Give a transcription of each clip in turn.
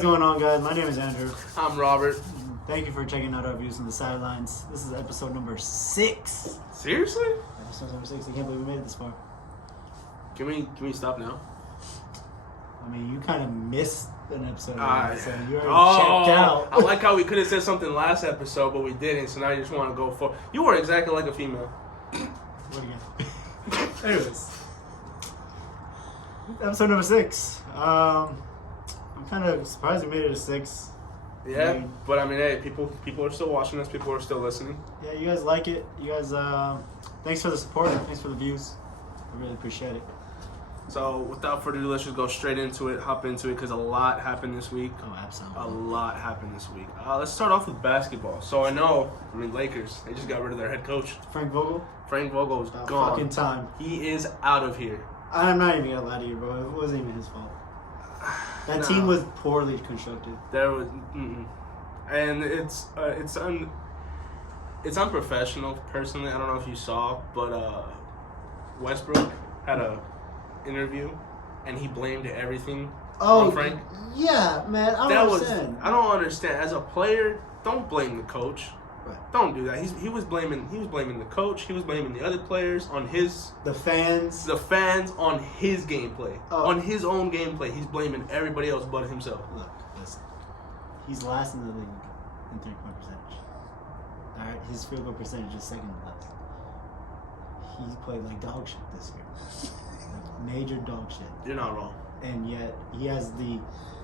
What's going on, guys? My name is Andrew. I'm Robert. Thank you for checking out our views on the sidelines. This is episode number 6. Seriously? Episode number 6. I can't believe we made it this far. Can we stop now? I mean, you kind of missed an episode, so you already Oh, checked out. I like how we could have said something last episode, but we didn't. So now you just want to go for. You were exactly like a female. What again? Anyways, episode number 6. I'm kind of surprised we made it a 6. Yeah, but I mean, hey, people are still watching us. People are still listening. Yeah, you guys like it. You guys, thanks for the support. Thanks for the views. I really appreciate it. So without further ado, let's just go straight into it, hop into it, because a lot happened this week. Oh, absolutely. A lot happened this week. Let's start off with basketball. So Lakers, they just got rid of their head coach. Frank Vogel? Frank Vogel is About gone. fucking time. He is out of here. I'm not even gonna lie to you, bro. It wasn't even his fault. That team was poorly constructed. There was, and it's unprofessional. Personally, I don't know if you saw, but Westbrook had a interview, and he blamed everything on Frank. Yeah, man. I don't understand. I don't understand. As a player, don't blame the coach. Right. Don't do that. He was blaming the coach. He was blaming the other players on the fans on his gameplay, on his own gameplay. He's blaming everybody else but himself. Look, listen. He's last in the league in 3-point percentage. All right, his field goal percentage is second to last. He's played like dog shit this year. Major dog shit. You're not wrong. And yet he has the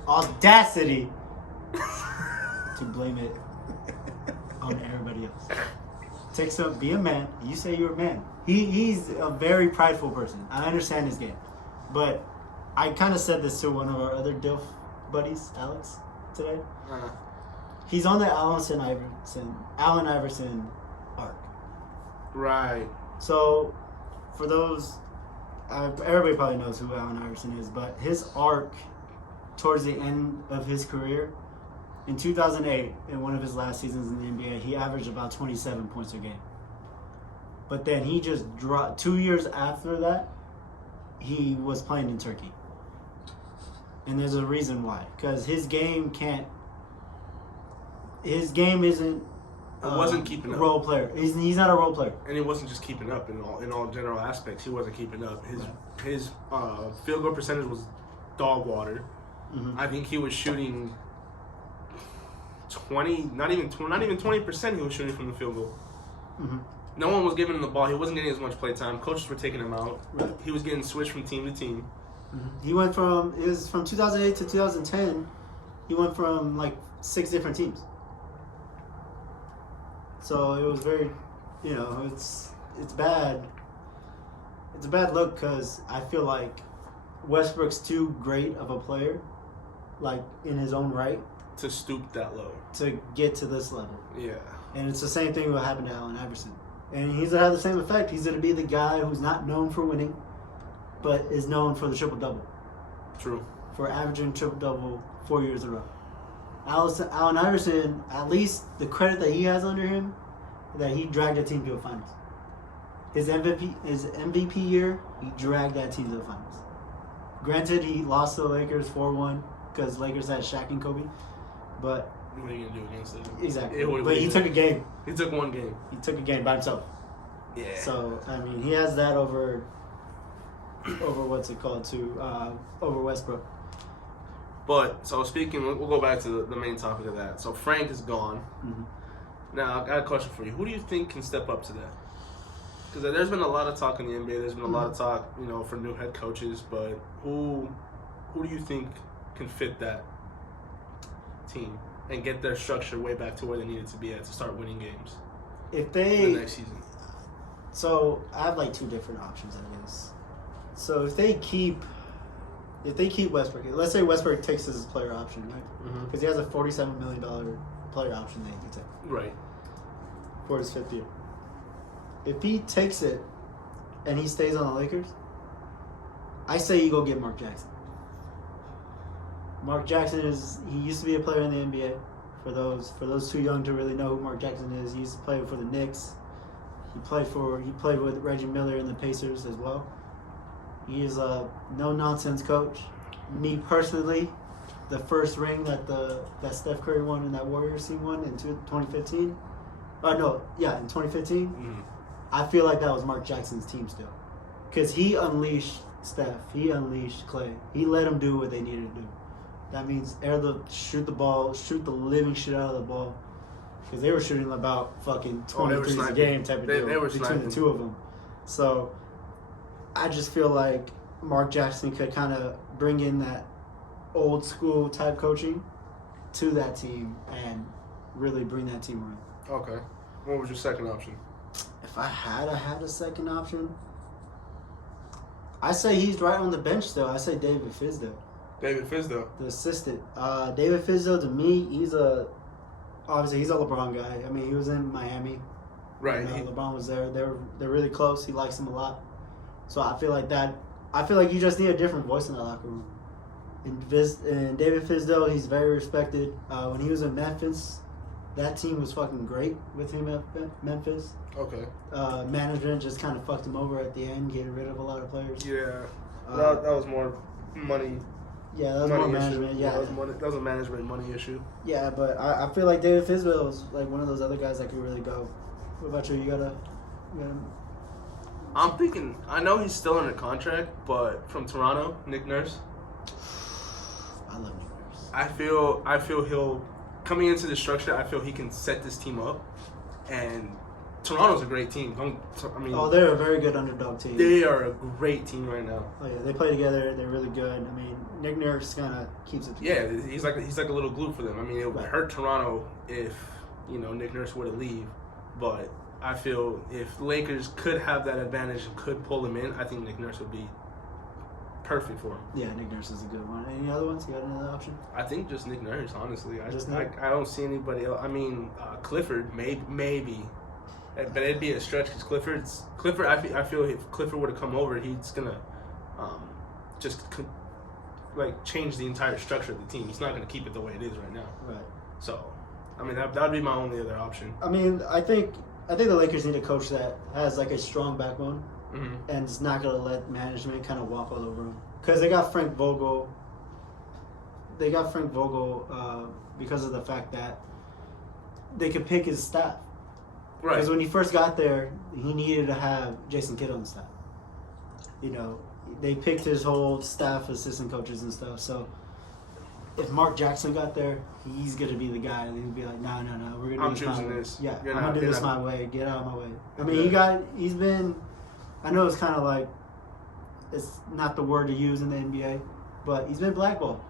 audacity to blame it on everybody else. Be a man. You say you're a man. He's a very prideful person. I understand his game. But I kind of said this to one of our other DILF buddies, Alex, today. Uh-huh. He's on the Allen Iverson arc. Right. So, for those, everybody probably knows who Allen Iverson is, but his arc towards the end of his career, in 2008, in one of his last seasons in the NBA, he averaged about 27 points a game. But then he just dropped. 2 years after that, he was playing in Turkey. And there's a reason why. Because his game isn't It wasn't keeping up. Role player. He's not a role player. And it wasn't just keeping up in all general aspects. He wasn't keeping up. His field goal percentage was dog water. Mm-hmm. I think he was shooting not even 20%. He was shooting from the field goal. Mm-hmm. No one was giving him the ball. He wasn't getting as much play time. Coaches were taking him out. Right. He was getting switched from team to team. Mm-hmm. It was from 2008 to 2010. He went from like 6 different teams. So it was very, it's bad. It's a bad look because I feel like Westbrook's too great of a player, like in his own right, To stoop that low. to get to this level. Yeah. And it's the same thing that happened to Allen Iverson. And he's going to have the same effect. He's going to be the guy who's not known for winning, but is known for the triple-double. True. For averaging triple-double 4 years in a row. Allen Iverson, at least the credit that he has under him, that he dragged that team to a finals. His MVP year, he dragged that team to the finals. Granted, he lost to the Lakers 4-1 because Lakers had Shaq and Kobe, but What are you going to do against it? exactly. But he took a game. He took one game. He took a game by himself. Yeah. So I mean, he has that over what's it called over Westbrook. But, so speaking, we'll go back to the main topic of that. So Frank is gone. Mm-hmm. Now, I got a question for you. Who do you think can step up to that? Because there's been a lot of talk in the NBA. There's been a lot of talk, for new head coaches. But who do you think can fit that team and get their structure way back to where they needed to be at to start winning games If in they the next season? So I have like 2 different options, I guess. So if they keep Westbrook, let's say Westbrook takes his player option, right? Because he has a $47 million player option that he can take. Right. For his 5th year. If he takes it and he stays on the Lakers, I say you go get Mark Jackson. Mark Jackson he used to be a player in the NBA. For those too young to really know who Mark Jackson is, he used to play for the Knicks. He played with Reggie Miller in the Pacers as well. He is a no-nonsense coach. Me personally, the first ring that Steph Curry won and that Warriors team won in 2015. In 2015. Mm-hmm. I feel like that was Mark Jackson's team still, because he unleashed Steph, he unleashed Clay, he let them do what they needed to do. That means shoot the ball, shoot the living shit out of the ball, because they were shooting about fucking 23 a game type of deal they were between sniping. the two of them. So I just feel like Mark Jackson could kind of bring in that old school type coaching to that team and really bring that team around. Okay. What was your second option? If I had to have a second option, I say he's right on the bench still. I say David Fizdale. David Fizdale. The assistant. David Fizdale, to me, obviously he's a LeBron guy. I mean, he was in Miami. Right. LeBron was there. They're really close. He likes him a lot. So I feel like you just need a different voice in the locker room. And David Fizdale, he's very respected. When he was in Memphis, that team was fucking great with him at Memphis. Okay. Management just kind of fucked him over at the end, getting rid of a lot of players. Yeah. That was more money. Yeah, that was more management. Issue. Yeah, that was a management money issue. Yeah, but I feel like David Fizdale is like one of those other guys that could really go. What about you? You gotta. I'm thinking. I know he's still under contract, but from Toronto, Nick Nurse. I love Nick Nurse. I feel he'll coming into the structure. I feel he can set this team up, and Toronto's a great team. They're a very good underdog team. They are a great team right now. Oh yeah, they play together. They're really good. I mean, Nick Nurse kind of keeps it together. Yeah, he's like a little glue for them. I mean, it would hurt Toronto if Nick Nurse were to leave, but I feel if the Lakers could have that advantage and could pull him in, I think Nick Nurse would be perfect for him. Yeah, Nick Nurse is a good one. Any other ones? You got another option? I think just Nick Nurse, honestly. I I don't see anybody else. I mean, Clifford, maybe. But it'd be a stretch because Clifford. I feel if Clifford were to come over, he's gonna change the entire structure of the team. He's not gonna keep it the way it is right now. Right. So, I mean that'd be my only other option. I mean, I think the Lakers need a coach that has like a strong backbone and is not gonna let management kind of walk all over him. Because they got Frank Vogel. Because of the fact that they could pick his staff. Right. Because when he first got there, he needed to have Jason Kidd on the staff. They picked his whole staff, assistant coaches and stuff. So if Mark Jackson got there, he's gonna be the guy. And he'd be like, no, we're gonna. I'm choosing this. Yeah, I'm gonna do this my way. Get out of my way. I mean, he's been. I know it's kind of like, it's not the word to use in the NBA, but he's been blackballed.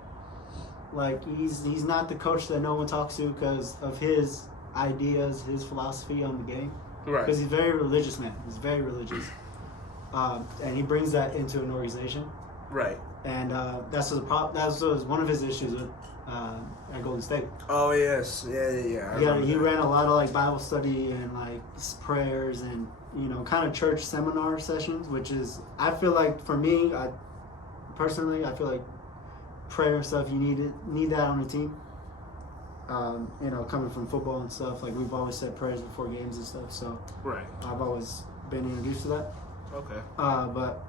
Like he's not the coach that no one talks to because of his ideas, his philosophy on the game. Right. Because he's a very religious man. He's very religious. And he brings that into an organization. Right. And that was one of his issues with at Golden State. Oh yes, yeah. He ran a lot of like Bible study and like prayers and kind of church seminar sessions, which is I feel like for me, I feel like prayer and stuff you need that on the team. Coming from football and stuff, like we've always said prayers before games and stuff. So right, I've always been introduced to that. Okay. But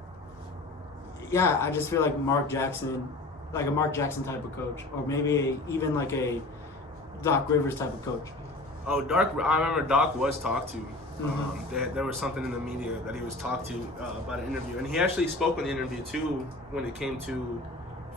yeah, I just feel like Mark Jackson type of coach, or maybe even like a Doc Rivers type of coach. Oh, I remember Doc was talked to. There was something in the media that he was talked to about an interview, and he actually spoke in the interview too when it came to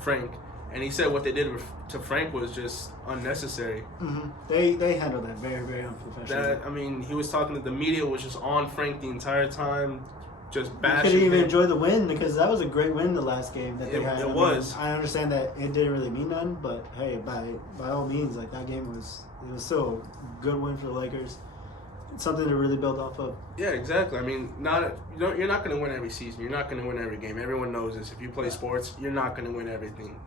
Frank. And he said what they did to Frank was just unnecessary. Mm-hmm. They handled that very, very unprofessional. He was talking that the media was just on Frank the entire time, just bashing him. He couldn't even enjoy the win because that was a great win the last game that they had. It was. I understand that it didn't really mean nothing, but hey, by all means, like that game was still a good win for the Lakers. It's something to really build off of. Yeah, exactly. I mean, you're not going to win every season. You're not going to win every game. Everyone knows this. If you play sports, you're not going to win everything.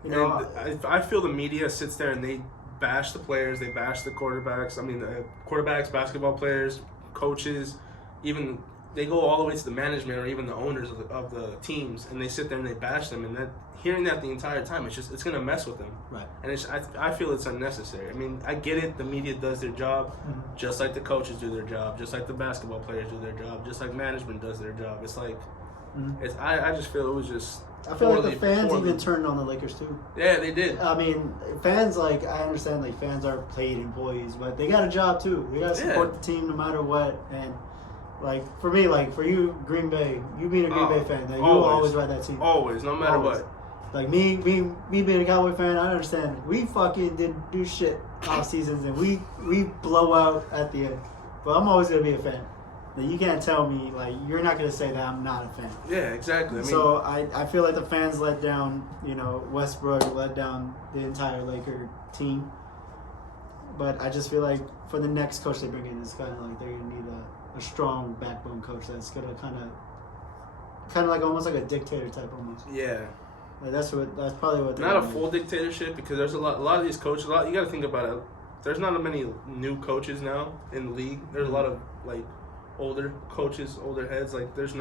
I feel the media sits there and they bash the players. They bash the quarterbacks. I mean, the quarterbacks, basketball players, coaches, even they go all the way to the management or even the owners of the teams, and they sit there and they bash them. And hearing that the entire time, it's going to mess with them. Right. And I feel it's unnecessary. I mean, I get it. The media does their job, just like the coaches do their job, just like the basketball players do their job, just like management does their job. It's like, I just feel it was just I feel like the Poorly, fans poorly. even turned on the Lakers too. Yeah, they did. I mean, fans, like, I understand, like, fans are paid employees, but they got a job too. They got to support the team no matter what. And, like, for me, like, for you, Green Bay, you being a Green Bay fan, like, you will always ride that team. Always, no matter Always. what. Like, me being a Cowboy fan, I understand. We fucking didn't do shit all seasons, and we blow out at the end. But I'm always going to be a fan. Like, you can't tell me, like, you're not going to say that I'm not a fan. Yeah, exactly. I mean, So I feel like the fans let down, you know, Westbrook, let down the entire Laker team. But I just feel like for the next coach they bring in, it's kind of like they're going to need a strong backbone coach that's going to kind of like almost like a dictator type almost. yeah. Like that's probably what they're Not a gonna full dictatorship, because there's a lot of these coaches. You got to think about it. There's not many new coaches now in the league. There's a lot of like older coaches, older heads. Like they've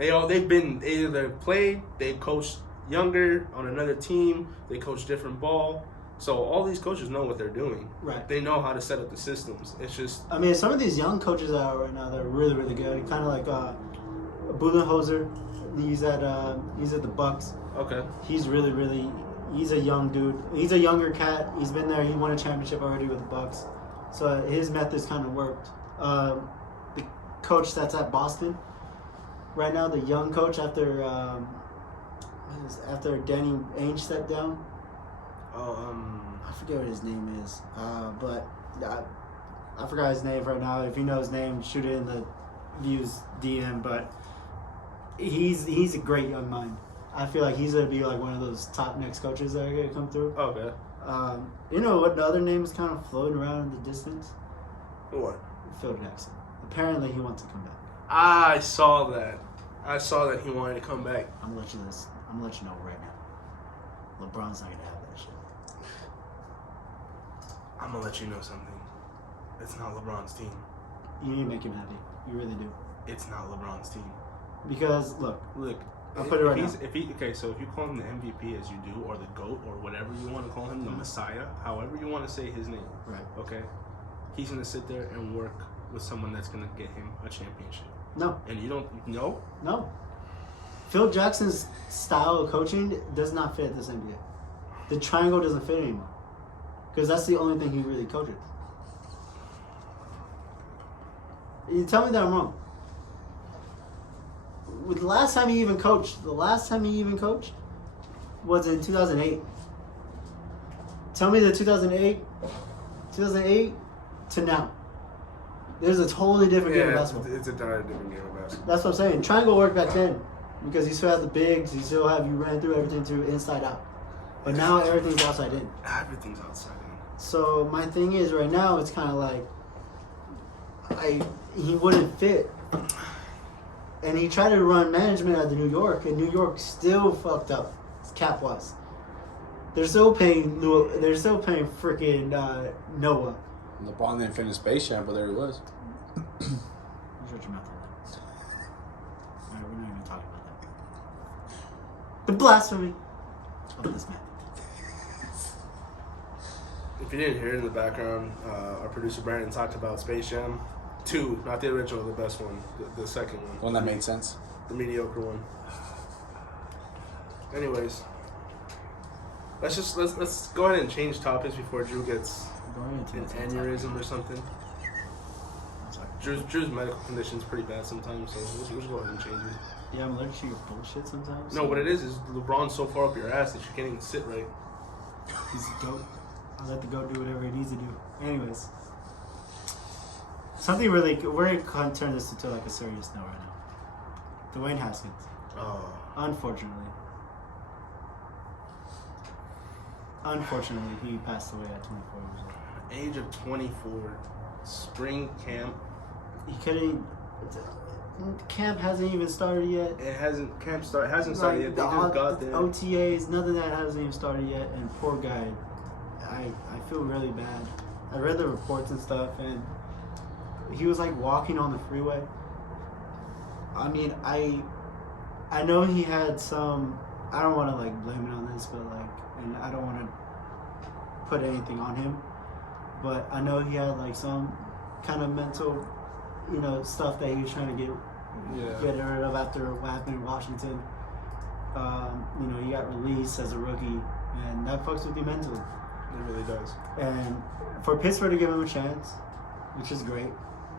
either played, they coached younger on another team, they coach different ball. So all these coaches know what they're doing. Right. They know how to set up the systems. It's just, I mean, some of these young coaches out right now, they're really, really good. Kind of like Budenholzer. He's at the Bucks. okay. He's really, really. He's a young dude. He's a younger cat. He's been there. He won a championship already with the Bucks. So his methods kind of worked. The coach that's at Boston right now, the young coach after Danny Ainge stepped down. I forget what his name is. But I forgot his name right now. If you know his name, shoot it in the views DM. But he's a great young mind. I feel like he's gonna be like one of those top next coaches that are gonna come through. Okay. You know what? The other name is kind of floating around in the distance. What? Phil Jackson. Apparently, he wants to come back. I saw that. He wanted to come back. I'm gonna let you know right now. LeBron's not gonna have that shit. I'm gonna let you know something. It's not LeBron's team. You need to make him happy. You really do. It's not LeBron's team. Because look, I'll put it right now. So if you call him the MVP as you do, or the GOAT, or whatever you want to call him, the Messiah, however you want to say his name, Right. okay, he's gonna sit there and work with someone that's gonna get him a championship. No. And you don't know? No. Phil Jackson's style of coaching does not fit this NBA. The triangle doesn't fit anymore. Because that's the only thing he really coaches. You tell me that I'm wrong. The last time he even coached was in 2008. Tell me the 2008 to now. There's a totally different game of basketball. It's a entirely different game of basketball. That's what I'm saying. Triangle worked back then because you still have the bigs, you ran through everything through inside out. But now everything's outside in. Everything's outside in. So my thing is right now it's kind of like he wouldn't fit. And he tried to run management out of New York, and New York still fucked up cap wise. They're still paying freaking Noah. LeBron didn't finish Space Jam, but there he was. Shut your mouth on that. Alright, we're not even talking about that. The blasphemy of this man. If you didn't hear it in the background, our producer Brandon talked about Space Jam 2, not the original, the best one, the second one. The one that made sense. The mediocre one. Anyways, let's go ahead and change topics before Drew gets an aneurysm or something. Drew's medical condition's pretty bad sometimes, so we'll just go ahead and change it. Yeah, I'm allergic to your bullshit sometimes. No, what it is LeBron's so far up your ass that you can't even sit right. He's a goat. I'll let the goat do whatever he needs to do. Anyways. Something really, we're going to turn this into like a serious note right now. Dwayne Haskins. Oh. Unfortunately, he passed away at 24 years old. Age of 24. Spring camp. He couldn't. Camp hasn't even started yet. It hasn't started yet. They just got there. OTAs, nothing that hasn't even started yet. And poor guy, I feel really bad. I read the reports and stuff, and he was like walking on the freeway. I mean, I know he had some. I don't want to like blame it on this, but like, and I don't want to put anything on him, but I know he had like some kind of mental, stuff that he was trying to get rid of after what happened in Washington. He got released as a rookie, and that fucks with you mentally. It really does. And for Pittsburgh to give him a chance, which is great.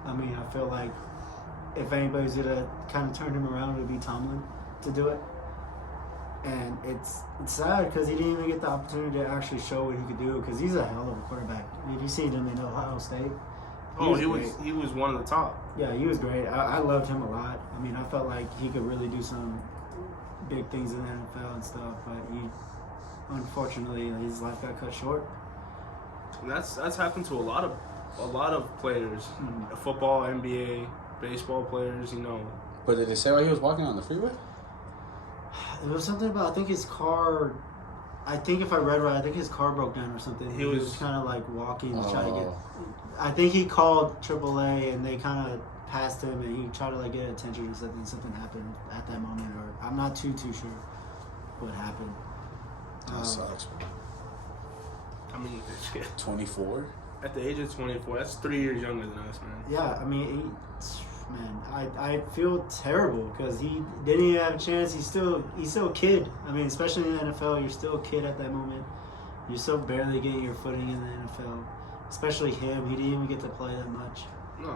I mean, I feel like if anybody's gonna kind of turn him around, it would be Tomlin to do it. And it's sad because he didn't even get the opportunity to actually show what he could do because he's a hell of a quarterback. I mean, you seen him in Ohio State. He was one of the top. Yeah, he was great. I loved him a lot. I mean, I felt like he could really do some big things in the NFL and stuff, but unfortunately, his life got cut short. And that's happened to a lot of players, football, NBA, baseball players. But did they say why he was walking on the freeway? There was something about, I think his car, if I read right, I think his car broke down or something. He was kind of like walking to try to get, I think he called AAA and they kind of passed him and he tried to like get attention or something happened at that moment, or I'm not too sure what happened. That sucks, man. I mean, 24? At the age of 24, that's 3 years younger than us, man. Yeah, I mean, I feel terrible because he didn't even have a chance. He's still a kid. I mean, especially in the NFL, you're still a kid at that moment. You're still barely getting your footing in the NFL. Especially him, he didn't even get to play that much. No.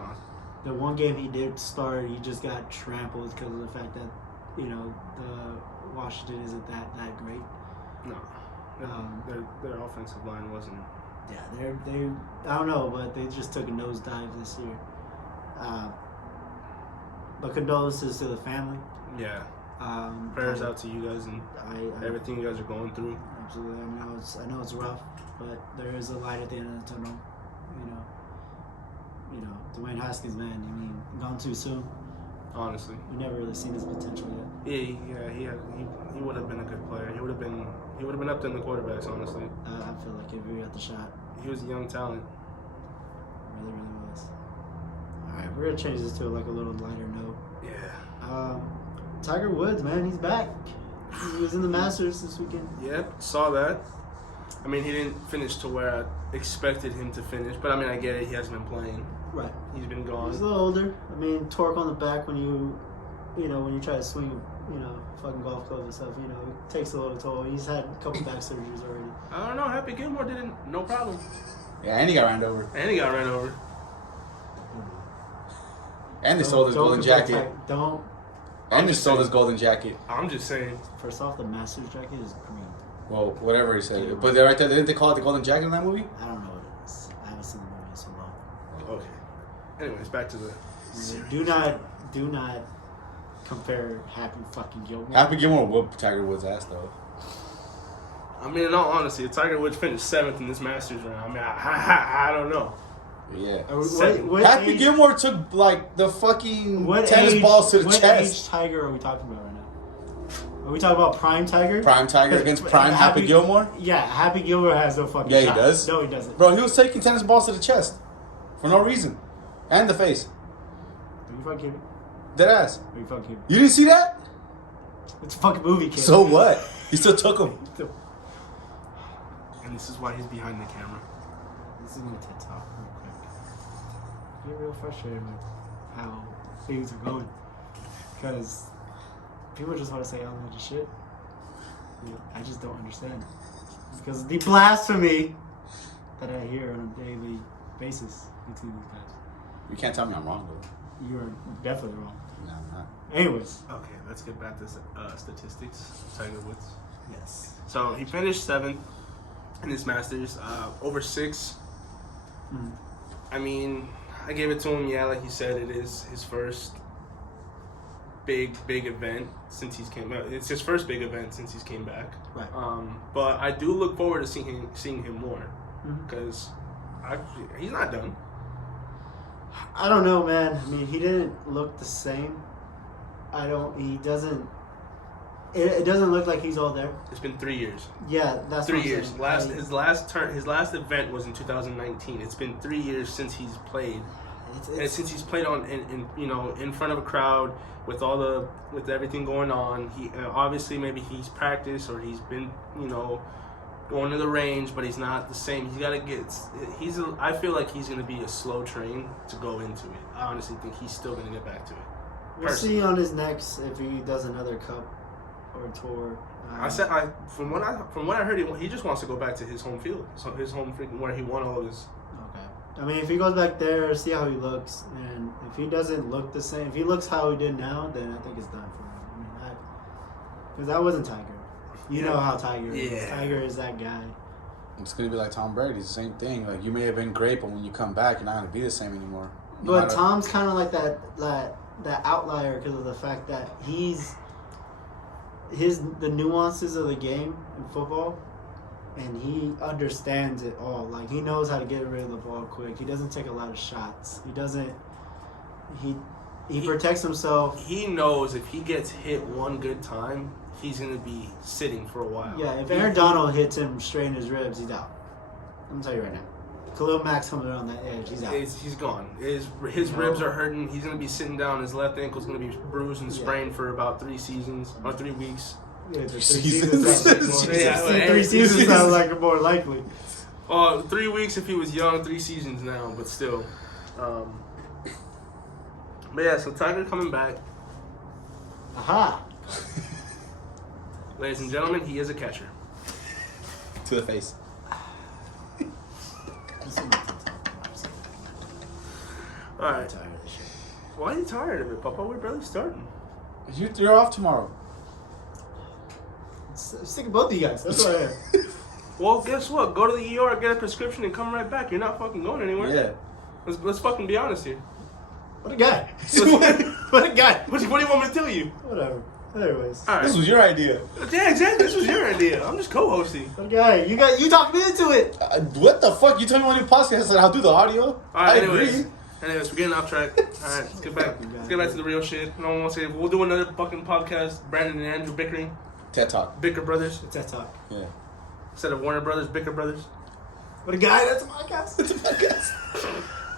The one game he did start, he just got trampled because of the fact that, the Washington isn't that great. No. Their offensive line wasn't. Yeah, they I don't know, but they just took a nosedive this year. But condolences to the family. Yeah. Prayers out to you guys and everything you guys are going through. Absolutely. I know it's rough, but there is a light at the end of the tunnel. Dwayne Haskins, man. I mean, gone too soon. Honestly, we never really seen his potential yet. He would have been a good player. He would have been up there in the quarterbacks. Honestly, I feel like if he got the shot, he was a young talent. Really, really was. All right, we're gonna change this to like a little lighter note. Yeah. Tiger Woods, man, he's back. He was in the Masters this weekend. Yep, saw that. I mean, he didn't finish to where I expected him to finish, but I mean, I get it. He hasn't been playing. Right. He's been gone. He's a little older. I mean, torque on the back when you try to swing, fucking golf clubs and stuff, it takes a little toll. He's had a couple back surgeries already. I don't know. Happy Gilmore didn't. No problem. Yeah, and he got ran over. And they stole his golden jacket. And they stole his golden jacket. I'm just saying. First off, the Masters jacket is green. Well, whatever he said. Yeah. But right there, didn't they call it the golden jacket in that movie? I don't know what it is. I haven't seen the movie in so long. Okay. Anyways, back to the series. Do not compare Happy fucking Gilmore. Happy Gilmore whooped Tiger Woods' ass, though. I mean, in all honesty, if Tiger Woods finished 7th in this Masters round, I mean, I don't know. Yeah. What Happy age, Gilmore took, like, the fucking tennis balls to the chest. What age Tiger are we talking about right now? Are we talking about prime Tiger? Prime Tiger against prime Happy Gilmore? Yeah, Happy Gilmore has no fucking shot. He does. No, he doesn't. Bro, he was taking tennis balls to the chest. For no reason. And the face. Are you fucking kidding? Dead ass. Are you fucking kidding? You didn't see that? It's a fucking movie, kid. So what? He still took them. And this is why he's behind the camera. This is my TED Talk real quick. I get real frustrated with how things are going. Because people just want to say all bunch of shit. I just don't understand. It's because of the blasphemy that I hear on a daily basis between these guys. You can't tell me I'm wrong, though. You're definitely wrong. No, I'm not. Anyways. Okay, let's get back to statistics. Tiger Woods. Yes. So he finished 7th in his Masters, over 6. Mm. I mean, I gave it to him. Yeah, like he said, it is his first big event since he's came out. It's his first big event since he's came back. Right. But I do look forward to seeing him more because he's not done. I don't know, man. I mean, he didn't look the same. He doesn't. It doesn't look like he's all there. It's been 3 years. Yeah, that's 3 what I'm years. saying. His last event was in 2019. It's been 3 years since he's played. And since he's played in front of a crowd with with everything going on, he obviously maybe he's practiced or he's been going to the range, but he's not the same. He's got to get. I feel like he's going to be a slow train to go into it. I honestly think he's still going to get back to it. We'll see on his next if he does another cup. or tour. From what I heard, he just wants to go back to his home field, so his home freaking where he won all of his. Okay. I mean, if he goes back there, see how he looks, and if he doesn't look the same, if he looks how he did now, then I think it's done for him. I mean, because that wasn't Tiger. You know how Tiger is. Yeah. Tiger is that guy. It's gonna be like Tom Brady. It's the same thing. Like, you may have been great, but when you come back, you're not gonna be the same anymore. But Tom's kind of like that outlier because of the fact that the nuances of the game in football, and he understands it all. Like, he knows how to get rid of the ball quick. He doesn't take a lot of shots. He doesn't. He protects himself. He knows if he gets hit one good time, he's gonna be sitting for a while. Yeah, if Aaron Donald hits him straight in his ribs, he's out. I'm gonna tell you right now. Khalil Mack's coming around that edge. He's out. He's gone. His ribs are hurting. He's gonna be sitting down. His left ankle's gonna be bruised and sprained for about 3 seasons or 3 weeks. Yeah, 3 seasons. Three seasons sounds like more likely. 3 weeks if he was young. 3 seasons now, but still. But yeah, so Tiger coming back. Aha! Ladies and gentlemen, he is a catcher. To the face. Alright. I'm tired of this shit. Why are you tired of it, Papa? We're barely starting. You're off tomorrow. I'm sick of both of you guys. That's what I am. Well, guess what? Go to the ER, get a prescription, and come right back. You're not fucking going anywhere. Yeah. Let's fucking be honest here. What a guy. What a guy. What do you want me to tell you? Whatever. Anyways. All right. This was your idea. Yeah, exactly. This was your idea. I'm just co-hosting. What a guy. You talked me into it. What the fuck? You told me on your podcast. I said I'll do the audio. All right, I agree. Anyways, we're getting off track. All right, let's get back. Let's get back to the real shit. No one wants to say we'll do another fucking podcast. Brandon and Andrew bickering. TED Talk. Bicker Brothers. It's that talk. Yeah. Instead of Warner Brothers, Bicker Brothers. What a guy. That's a podcast. It's a podcast.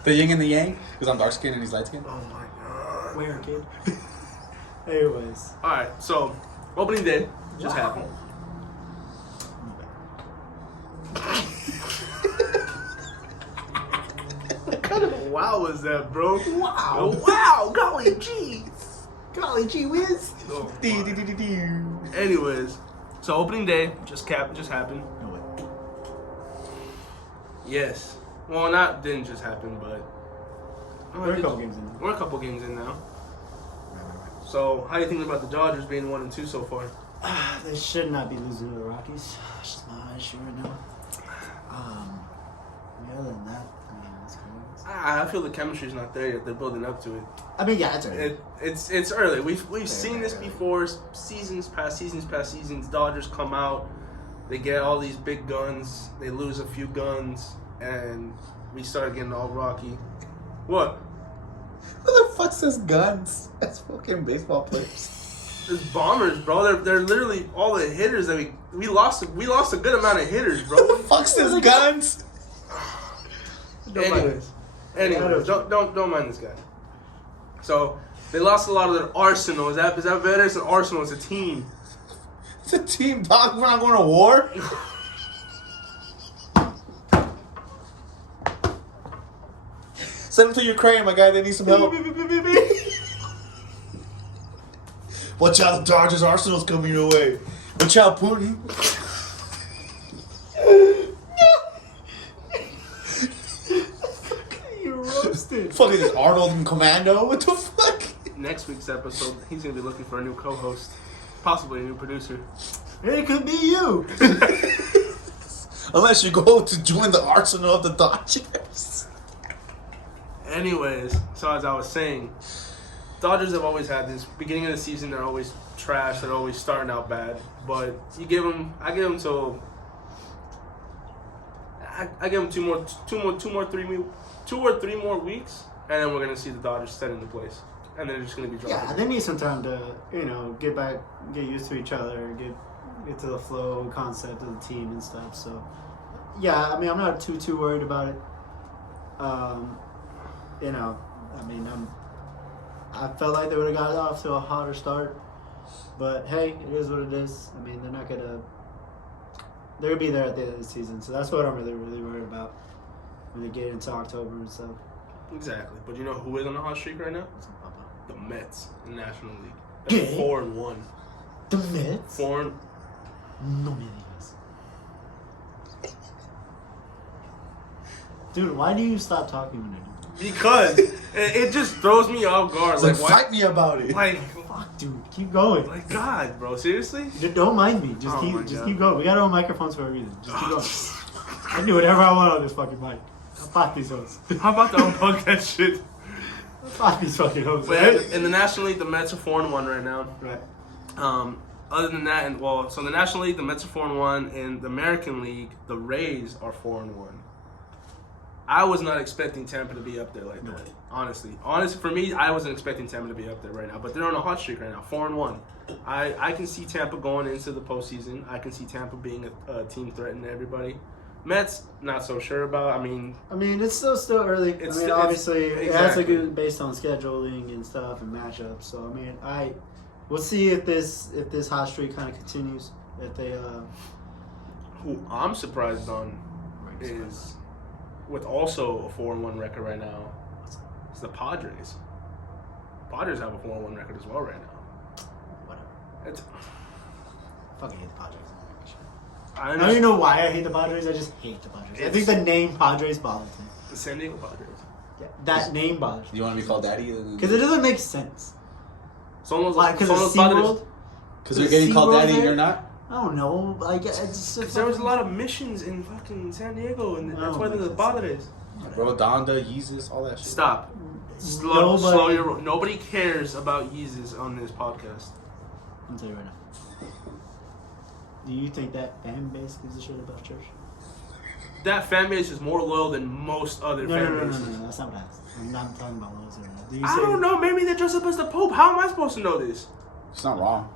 The yin and the yang. Because I'm dark skinned and he's light skinned. Oh my god. Where, kid? Anyways. All right, so opening day just happened. What kind of wow was that, bro? Wow. Oh, wow. Golly jeez. Golly gee whiz. Oh, anyways, so opening day just happened. No way. Yes. Well, didn't just happen, but We're a couple games in. We're a couple games in now. So, how are you thinking about the Dodgers being 1-2 so far? They should not be losing to the Rockies. That's just my issue right now. Other than that, I mean, it's cool. I feel the chemistry's not there yet. They're building up to it. I mean, yeah, it's early. It's early. We've seen this before. Seasons. Dodgers come out, they get all these big guns. They lose a few guns, and we start getting all rocky. What? Who the fuck says guns? That's fucking baseball players. There's bombers, bro. They're literally all the hitters that we lost. We lost a good amount of hitters, bro. Who the fuck says guns? Anyways, don't mind this guy. So they lost a lot of their arsenal. Is that better? It's an arsenal. It's a team. It's a team, dog. We're not going to war. Send them to Ukraine, my guy. They need some help. Watch out, the Dodgers Arsenal's coming your way. Watch out, Putin. You roasted. Fucking is Arnold and Commando? What the fuck? Next week's episode, he's gonna be looking for a new co-host, possibly a new producer. It could be you. Unless you go to join the arsenal of the Dodgers. Anyways, so as I was saying, Dodgers have always had this. Beginning of the season, they're always trash. They're always starting out bad. But I give them till I give them two or three more weeks, and then we're gonna see the Dodgers set into place, and they're just gonna be dropping. Yeah, they need some time to get back, get used to each other, get to the flow concept of the team and stuff. So yeah, I mean, I'm not too worried about it. I felt like they would have got off to a hotter start, but hey, it is what it is. I mean, they're gonna be there at the end of the season, so that's what I'm really worried about when they get into October and stuff. Exactly, but you know who is on a hot streak right now? The Mets in the National League. Gay. They're 4-1. The Mets? Foreign. No me digas. Dude, why do you stop talking when I do that? Because it just throws me off guard. Like, why? fight me about it. Like, Fuck, dude, keep going. like God, bro. Seriously? Don't mind me. Just Oh my keep God. going. We got our own microphones for a reason. Just keep going. I do whatever I want on this fucking mic. I'll pop these hoes. How about to unplug that shit? I'll pop these fucking hoes. But Right? in the National League, the Mets are 4-1 right now. Right. Other than that, so in the National League, the Mets are 4-1. In the American League, the Rays are 4-1. I was not expecting Tampa to be up there like that. Honestly, for me, I wasn't expecting Tampa to be up there right now. But they're on a hot streak right now, 4-1. I can see Tampa going into the postseason. I can see Tampa being a team threatening everybody. Mets, not so sure about. I mean, it's still early. Obviously, it has to exactly. be based on scheduling and stuff and matchups. So, we'll see if this hot streak kind of continues. If they who I'm surprised on is, with also a 4-1 record right now, it's the Padres. Padres have a 4-1 record as well right now. Whatever. It's, Fucking hate the Padres. I I don't even know why I hate the Padres. I just hate the Padres. I think the name Padres bothers me. The San Diego Padres. Yeah, that name bothers me. You want to be called daddy? Because it doesn't make sense. Son los Because of Padres. SeaWorld? Because you're getting called daddy and you're not? I don't know. It's just There was a lot of missions in fucking San Diego, and that's why they're the Padres. Bro, Donda, Yeezus, all that shit. Stop. Slow your roll. Nobody cares about Yeezus on this podcast. I'll tell you right now. Do you think that fan base gives a shit about church? That fan base is more loyal than most other fan bases. No. That's not what I asked. I'm not talking about loyalty right now. Do you I don't know. Maybe they dress up as the Pope. How am I supposed to know this? It's not wrong.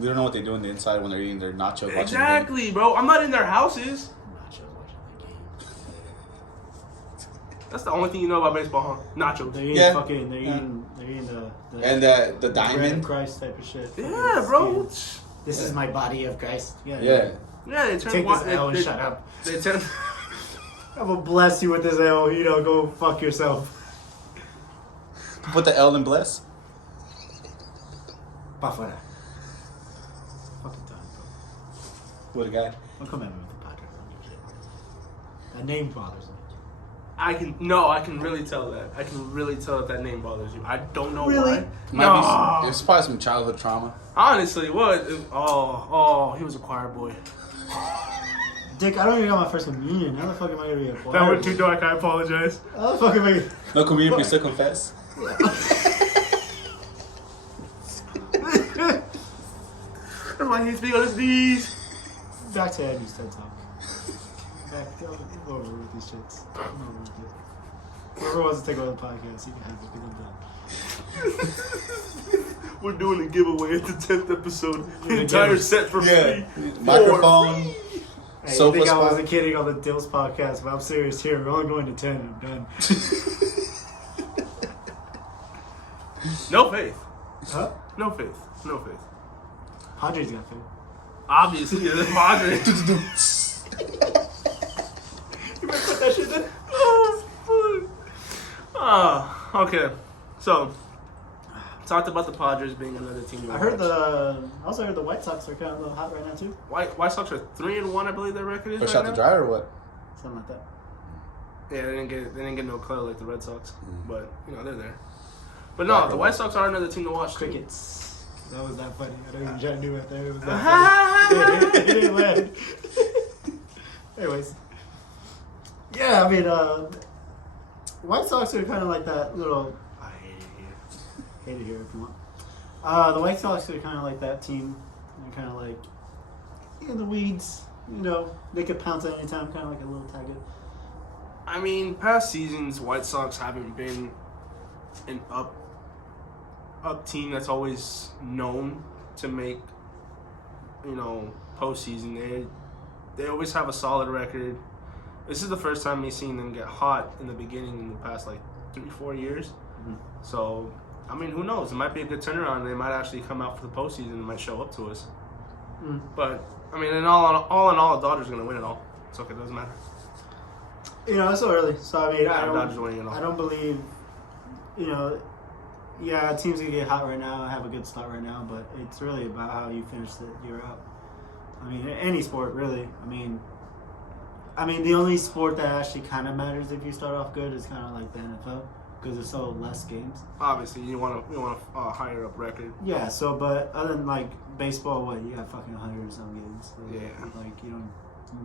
We don't know what they do on the inside when they're eating their nacho. watching the game. Exactly, bro. I'm not in their houses. Nachos watching the game. That's the only thing you know about baseball, huh? Nachos. They're eating They're eating the And the bread of diamond. Christ type of shit. Yeah, bro. This is my body of Christ. Yeah. Yeah, they turn Take this L and shut up. They turn. I'm gonna bless you with this L. Go fuck yourself. Put the L in bless. Pa fuera. Fucking done, bro. What a guy. Don't come at me with the Padres. That name bothers me. I can really tell that. I can really tell that name bothers you. I don't know Really? why. It's probably some childhood trauma. Honestly, what? Oh, he was a choir boy. Dick, I don't even got my first communion. How the fuck am I gonna be a choir? That went too dark. I apologize. How the fuck am I? No communion, you still confess. Everybody needs to be on his knees. Back to Andy's TED Talk. Back over with these shits. I'm over with it. Whoever wants to take over the podcast, you can have it because I'm done. We're doing a giveaway at the 10th episode. The entire set for free. Microphone. Hey, you Sofa think I spot. wasn't kidding on the Dills podcast, but I'm serious here. We're only going to 10 and I'm done. No faith. Huh? No faith. No faith. Padres got faith. Obviously, the Padres. You might put that shit in. Okay. So, talked about the Padres being another team. To I heard watch. I also heard the White Sox are kind of a little hot right now too. White Sox are 3-1, I believe their record is. Push right out the now. dryer or what? Something like that. Yeah, they didn't get no color like the Red Sox, but they're there. But no, the White Sox are another team to watch. Crickets. That was that funny. I don't even try to do it there. It was that Too. funny. It didn't land. Anyways. Yeah, White Sox are kind of like that little... I hate it here. Hate it here if you want. The White Sox are kind of like that team. They're kind of like in the weeds. They could pounce at any time, kind of like a little Tiger. Past seasons, White Sox haven't been an up team that's always known to make, postseason. They always have a solid record. This is the first time we've seen them get hot in the beginning in the past 3-4 years. Mm-hmm. So, who knows? It might be a good turnaround. They might actually come out for the postseason and might show up to us. Mm. But in all, the Dodgers are gonna win it all. It's okay. It doesn't matter. It's so early. So Dodgers winning it all. I don't believe. yeah, teams can get hot right now, have a good start right now, but it's really about how you finish the year out. I mean, any sport, really. I mean, the only sport that actually kind of matters if you start off good is kind of like the NFL because there's so less games. Obviously, you want a higher up record. Yeah. So, but other than like baseball, what you got fucking 100 or some games. So, Yeah. Like you don't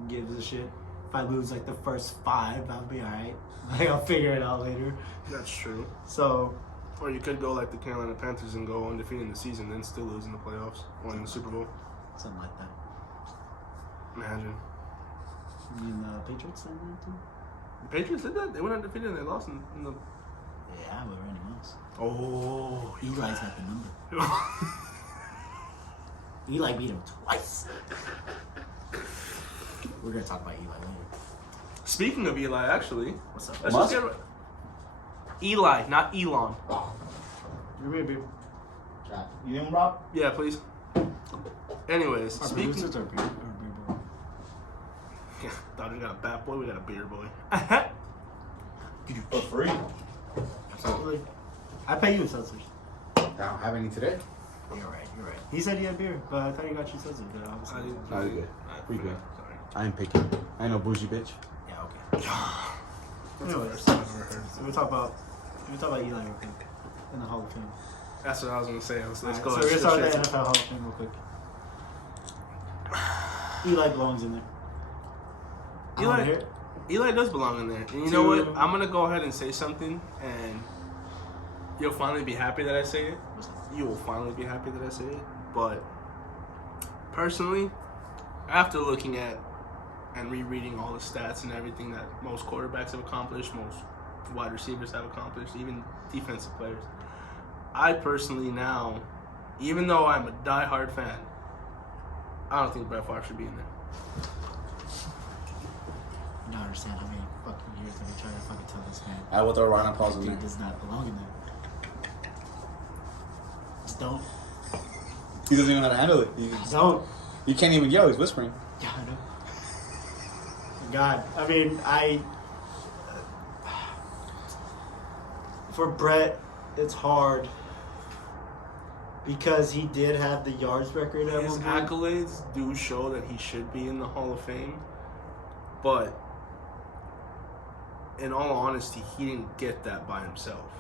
give a shit. If I lose like the first 5, I'll be alright. Like I'll figure it out later. That's true. So. Or you could go like the Carolina Panthers and go undefeated in the season, then still lose in the playoffs or in the Super Bowl. Something like that. Imagine. You mean the Patriots did that too? The Patriots did that? They went undefeated and they lost in the... Yeah, but anyone else. Oh. Eli's got the number. Eli beat him twice. We're going to talk about Eli later. Speaking of Eli, actually... What's up? Let's just get... Eli, not Elon. Give me a beer. You didn't, Rob? Yeah, please. Anyways, Our speaking... producers are beer boy. Yeah, thought we got a bat boy, we got a beer boy. For free. Absolutely. I pay you in seltzers. I don't have any today. You're right. He said he had beer, but I thought he got you seltzers. But obviously. No, you're good. We good. Sorry. I ain't picky. I ain't no bougie bitch. Yeah, okay. That's the Anyways, worst I've ever heard. so we talk about Eli real quick in the Hall of Fame. That's what I was going to say. Let's Alright, go. so we're going to start with the NFL Hall of Fame real quick. Eli belongs in there. Eli does belong in there. And you know what? I'm going to go ahead and say something, and you'll finally be happy that I say it. You will finally be happy that I say it. But personally, after looking at and rereading all the stats and everything that most quarterbacks have accomplished, most wide receivers have accomplished, even defensive players, I personally now, even though I'm a diehard fan, I don't think Brett Favre should be in there. You don't understand how many fucking years I've been trying to fucking tell this man. I will throw a round of applause in He there. does not belong in there. Just don't. He doesn't even know how to handle it. Don't. You can't even yell. He's whispering. Yeah, I know. God, I mean, for Brett, it's hard because he did have the yards record at His one point. accolades do show that he should be in the Hall of Fame, but in all honesty, he didn't get that by himself.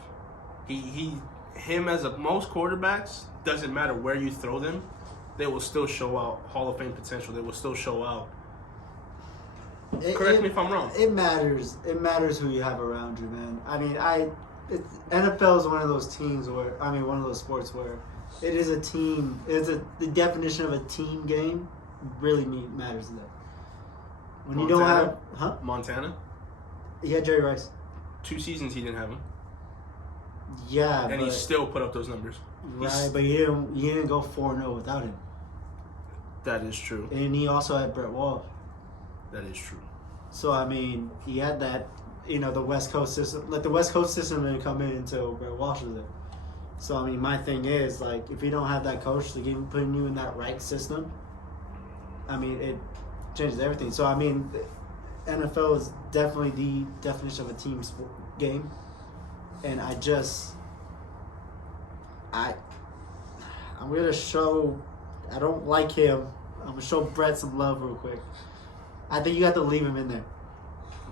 Him as most quarterbacks, doesn't matter where you throw them, they will still show out Hall of Fame potential. They will still show out. Correct me if I'm wrong. It matters. It matters who you have around you, man. I mean, NFL is one of those teams where, one of those sports where it is a team. The definition of a team game really matters to that. When you don't have, Montana? He had Jerry Rice. 2 seasons he didn't have him. Yeah, and he still put up those numbers. Right, but you didn't go 4-0 without him. That is true. And he also had Brett Walsh. That is true. So, he had that, the West Coast system. Like, the West Coast system didn't come in until Brett Walsh was there. So, my thing is, like, if you don't have that coach to putting you in that right system, it changes everything. So, the NFL is definitely the definition of a team sport game. And I'm going to show, I don't like him. I'm going to show Brett some love real quick. I think you have to leave him in there.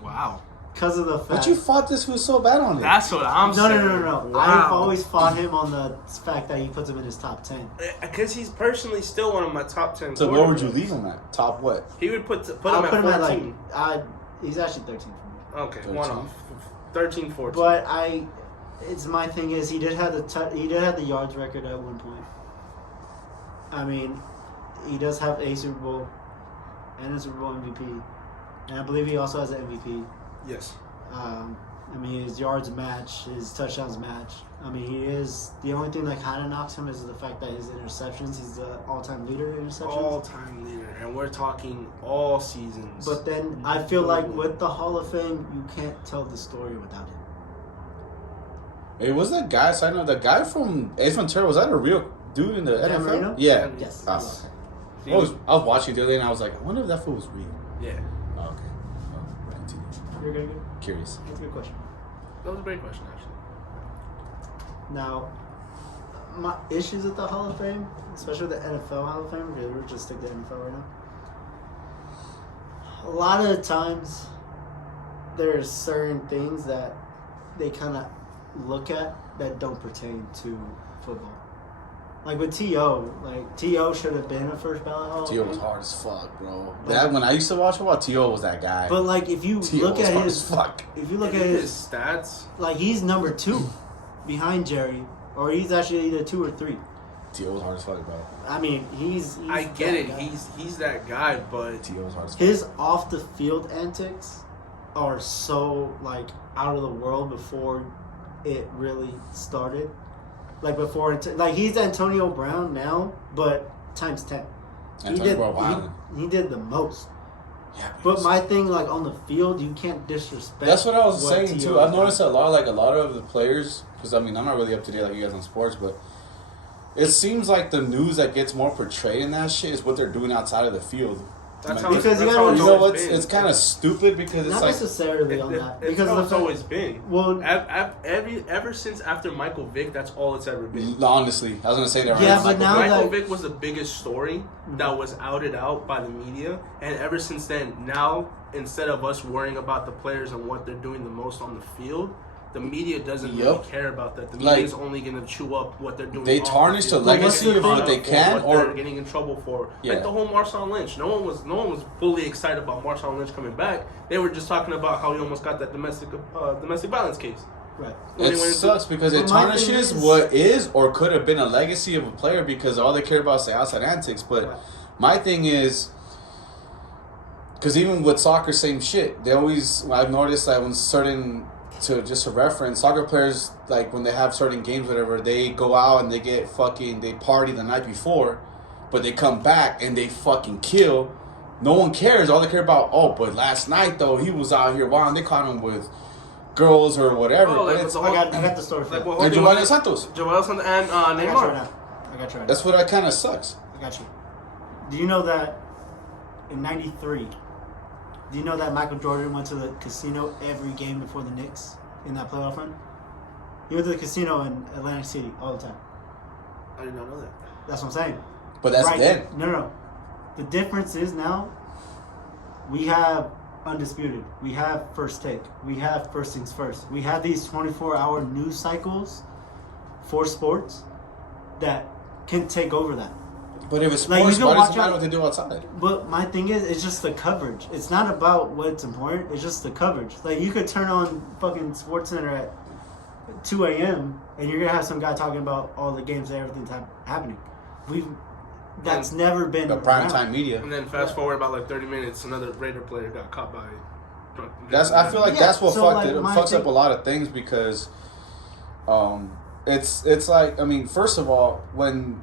Wow. Because of the fact. But you fought this who was so bad on it. That's what I'm saying. No. Wow. I've always fought him on the fact that he puts him in his top 10. Because he's personally still one of my top 10. So where would you leave him at? Top what? He would put him I'll at put 14. him at he's actually 13 for me. Okay, 13. one off. 13, 14. But it's my thing is he did have the yards record at one point. He does have a Super Bowl and a Super Bowl MVP. And I believe he also has an MVP. Yes. His yards match, his touchdowns match. He is the only thing that kind of knocks him is the fact that his interceptions. He's the all-time leader in interceptions. All-time leader, and we're talking all seasons. But then I feel like with the Hall of Fame, you can't tell the story without him. Hey, was that guy? So I know the guy from Ace Ventura. Was that a real dude in the Dan NFL? Marino? Yeah. Yes. I was watching the other day and I was like, I wonder if that fool was real. Yeah. Oh, okay. Well, continue. You're good. Curious. That's a good question. That was a great question, actually. Now, my issues with the Hall of Fame, especially with the NFL Hall of Fame, because we're just stick to NFL right now. A lot of the times, there's certain things that they kind of look at that don't pertain to football. Like with T.O., T.O. should have been a first ballot Hall of Fame. T.O. was hard as fuck, bro. That when I used to watch football, T.O. was that guy. But like if you look at his stats, like he's number 2 behind Jerry, or he's actually either 2 or 3. T.O. was hard as fuck, bro. I mean, he's I get it. Guy. He's that guy, but T.O. was hard as fuck. His off the field antics are so like out of the world before it really started. Like before, like he's Antonio Brown now, but times 10. He did the most. Yeah, but my thing, like on the field, you can't disrespect. That's what I was saying too. I've noticed a lot of the players, because I mean I'm not really up to date like you guys on sports, but it seems like the news that gets more portrayed in that shit is what they're doing outside of the field. That's how because you know what's it's kind of stupid because it's not like necessarily on that because it's always been. Well, ever since after Michael Vick, that's all it's ever been. Honestly, I was gonna say that. Yeah, right but now Michael Vick was the biggest story that was outed out by the media, and ever since then, now instead of us worrying about the players and what they're doing the most on the field, the media doesn't really care about that. The media is only going to chew up what they're doing. They tarnish the legacy of what they can, or they're getting in trouble for. Yeah. Like the whole Marshawn Lynch. No one was fully excited about Marshawn Lynch coming back. They were just talking about how he almost got that domestic violence case. Right. It sucks because it tarnishes what is or could have been a legacy of a player because all they care about is the outside antics. But my thing is, because even with soccer, same shit. I've noticed that when just a reference, soccer players, like when they have certain games, whatever, they go out and they party the night before, but they come back and they fucking kill. No one cares. All they care about, but last night though, he was out here wilding. They caught him with girls or whatever. I got the story for you. And Joel Santos. Joel Santos and Neymar. I got you right now. That's what kind of sucks. I got you. Do you know that in '93? Do you know that Michael Jordan went to the casino every game before the Knicks in that playoff run? He went to the casino in Atlantic City all the time. I did not know that. That's what I'm saying. But that's dead. No. The difference is now we have Undisputed. We have First Take. We have First Things First. We have these 24-hour news cycles for sports that can take over that. But if it's sports, why does it matter what they do outside? But my thing is, it's just the coverage. It's not about what's important. It's just the coverage. Like, you could turn on fucking SportsCenter at 2 a.m. and you're going to have some guy talking about all the games and everything's happening. That's never been the prime time media. And then fast forward about like 30 minutes, another Raider player got caught by drunk. I feel like that's what fucks up a lot of things because it's like, I mean, first of all, when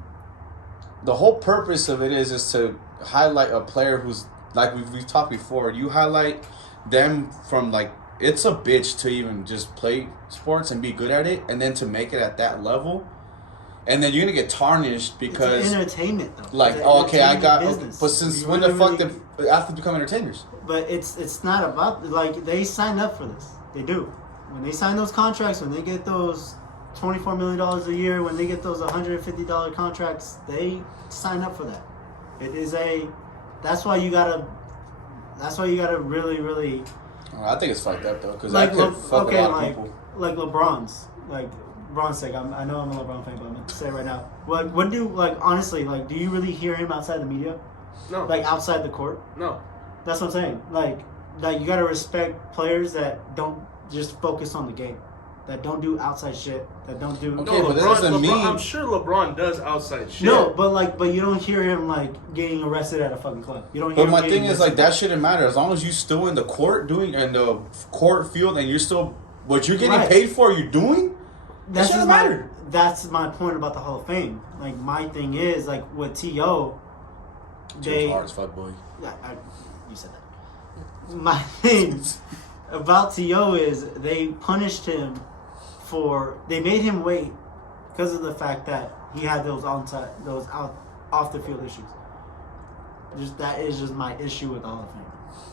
the whole purpose of it is to highlight a player who's, like we've talked before, you highlight them from, like, it's a bitch to even just play sports and be good at it, and then to make it at that level, and then you're gonna get tarnished because it's entertainment though. Like, but since when the fuck did athletes become entertainers? But it's not about, like, they sign up for this. They do. When they sign those contracts, when they get those $24 million a year, when they get those $150 contracts, they sign up for that. That's why you gotta really, really. I think it's fucked up though, because that could fuck a lot of people. Like LeBron's sake. I know I'm a LeBron fan, but I'm gonna say it right now. What do, like, honestly, like, do you really hear him outside the media? No. Like, outside the court? No. That's what I'm saying. Like you gotta respect players that don't just focus on the game. That don't do outside shit. That don't do. Okay, but that doesn't mean. I'm sure LeBron does outside shit. No, but you don't hear him, like, getting arrested at a fucking club. You don't hear. But my thing is, like, that shouldn't matter as long as you're still in the court in the court field and you're still what you're getting paid for. You're doing. That shouldn't matter. That's my point about the Hall of Fame. Like, my thing is, like, with T.O. They hard as fuck, boy. You said that. My thing about T.O. is they punished him. They made him wait because of the fact that he had those off the field issues. That is just my issue with the Hall of Fame.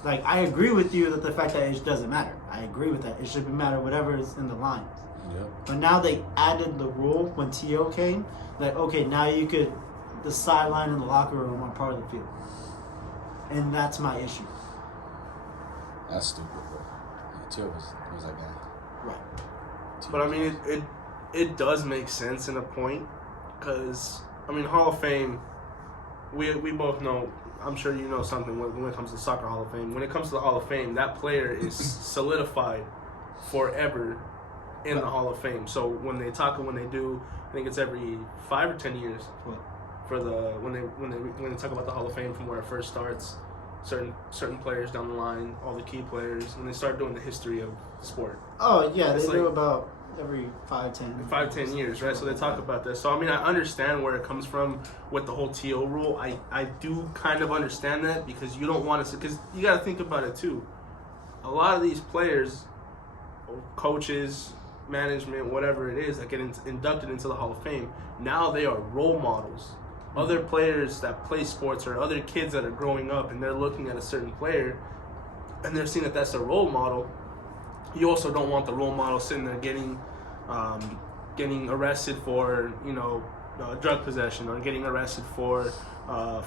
Like, I agree with you that the fact that it doesn't matter. I agree with that. It should matter whatever is in the lines. Yep. But now they added the rule when T.O. came that, okay, now the sideline and the locker room are part of the field. And that's my issue. That's stupid, bro. Yeah, T.O. was that guy. Right. But I mean, it does make sense in a point, because I mean, Hall of Fame. We both know. I'm sure you know something when it comes to soccer Hall of Fame. When it comes to the Hall of Fame, that player is solidified forever in the Hall of Fame. So when they do, I think it's every 5 or 10 years. What? For when they talk about the Hall of Fame from where it first starts, certain players down the line, all the key players, when they start doing the history of sport. Oh yeah, It's they do about every 5-10 years, right? So they talk about this. So I mean, I understand where it comes from with the whole TO rule. I do kind of understand that, because you don't want to, because you got to think about it too. A lot of these players, coaches, management, whatever it is, that get inducted into the Hall of Fame, now they are role models. Other players that play sports, or other kids that are growing up and they're looking at a certain player and they're seeing that that's a role model. You also don't want the role model sitting there getting arrested for, drug possession, or getting arrested for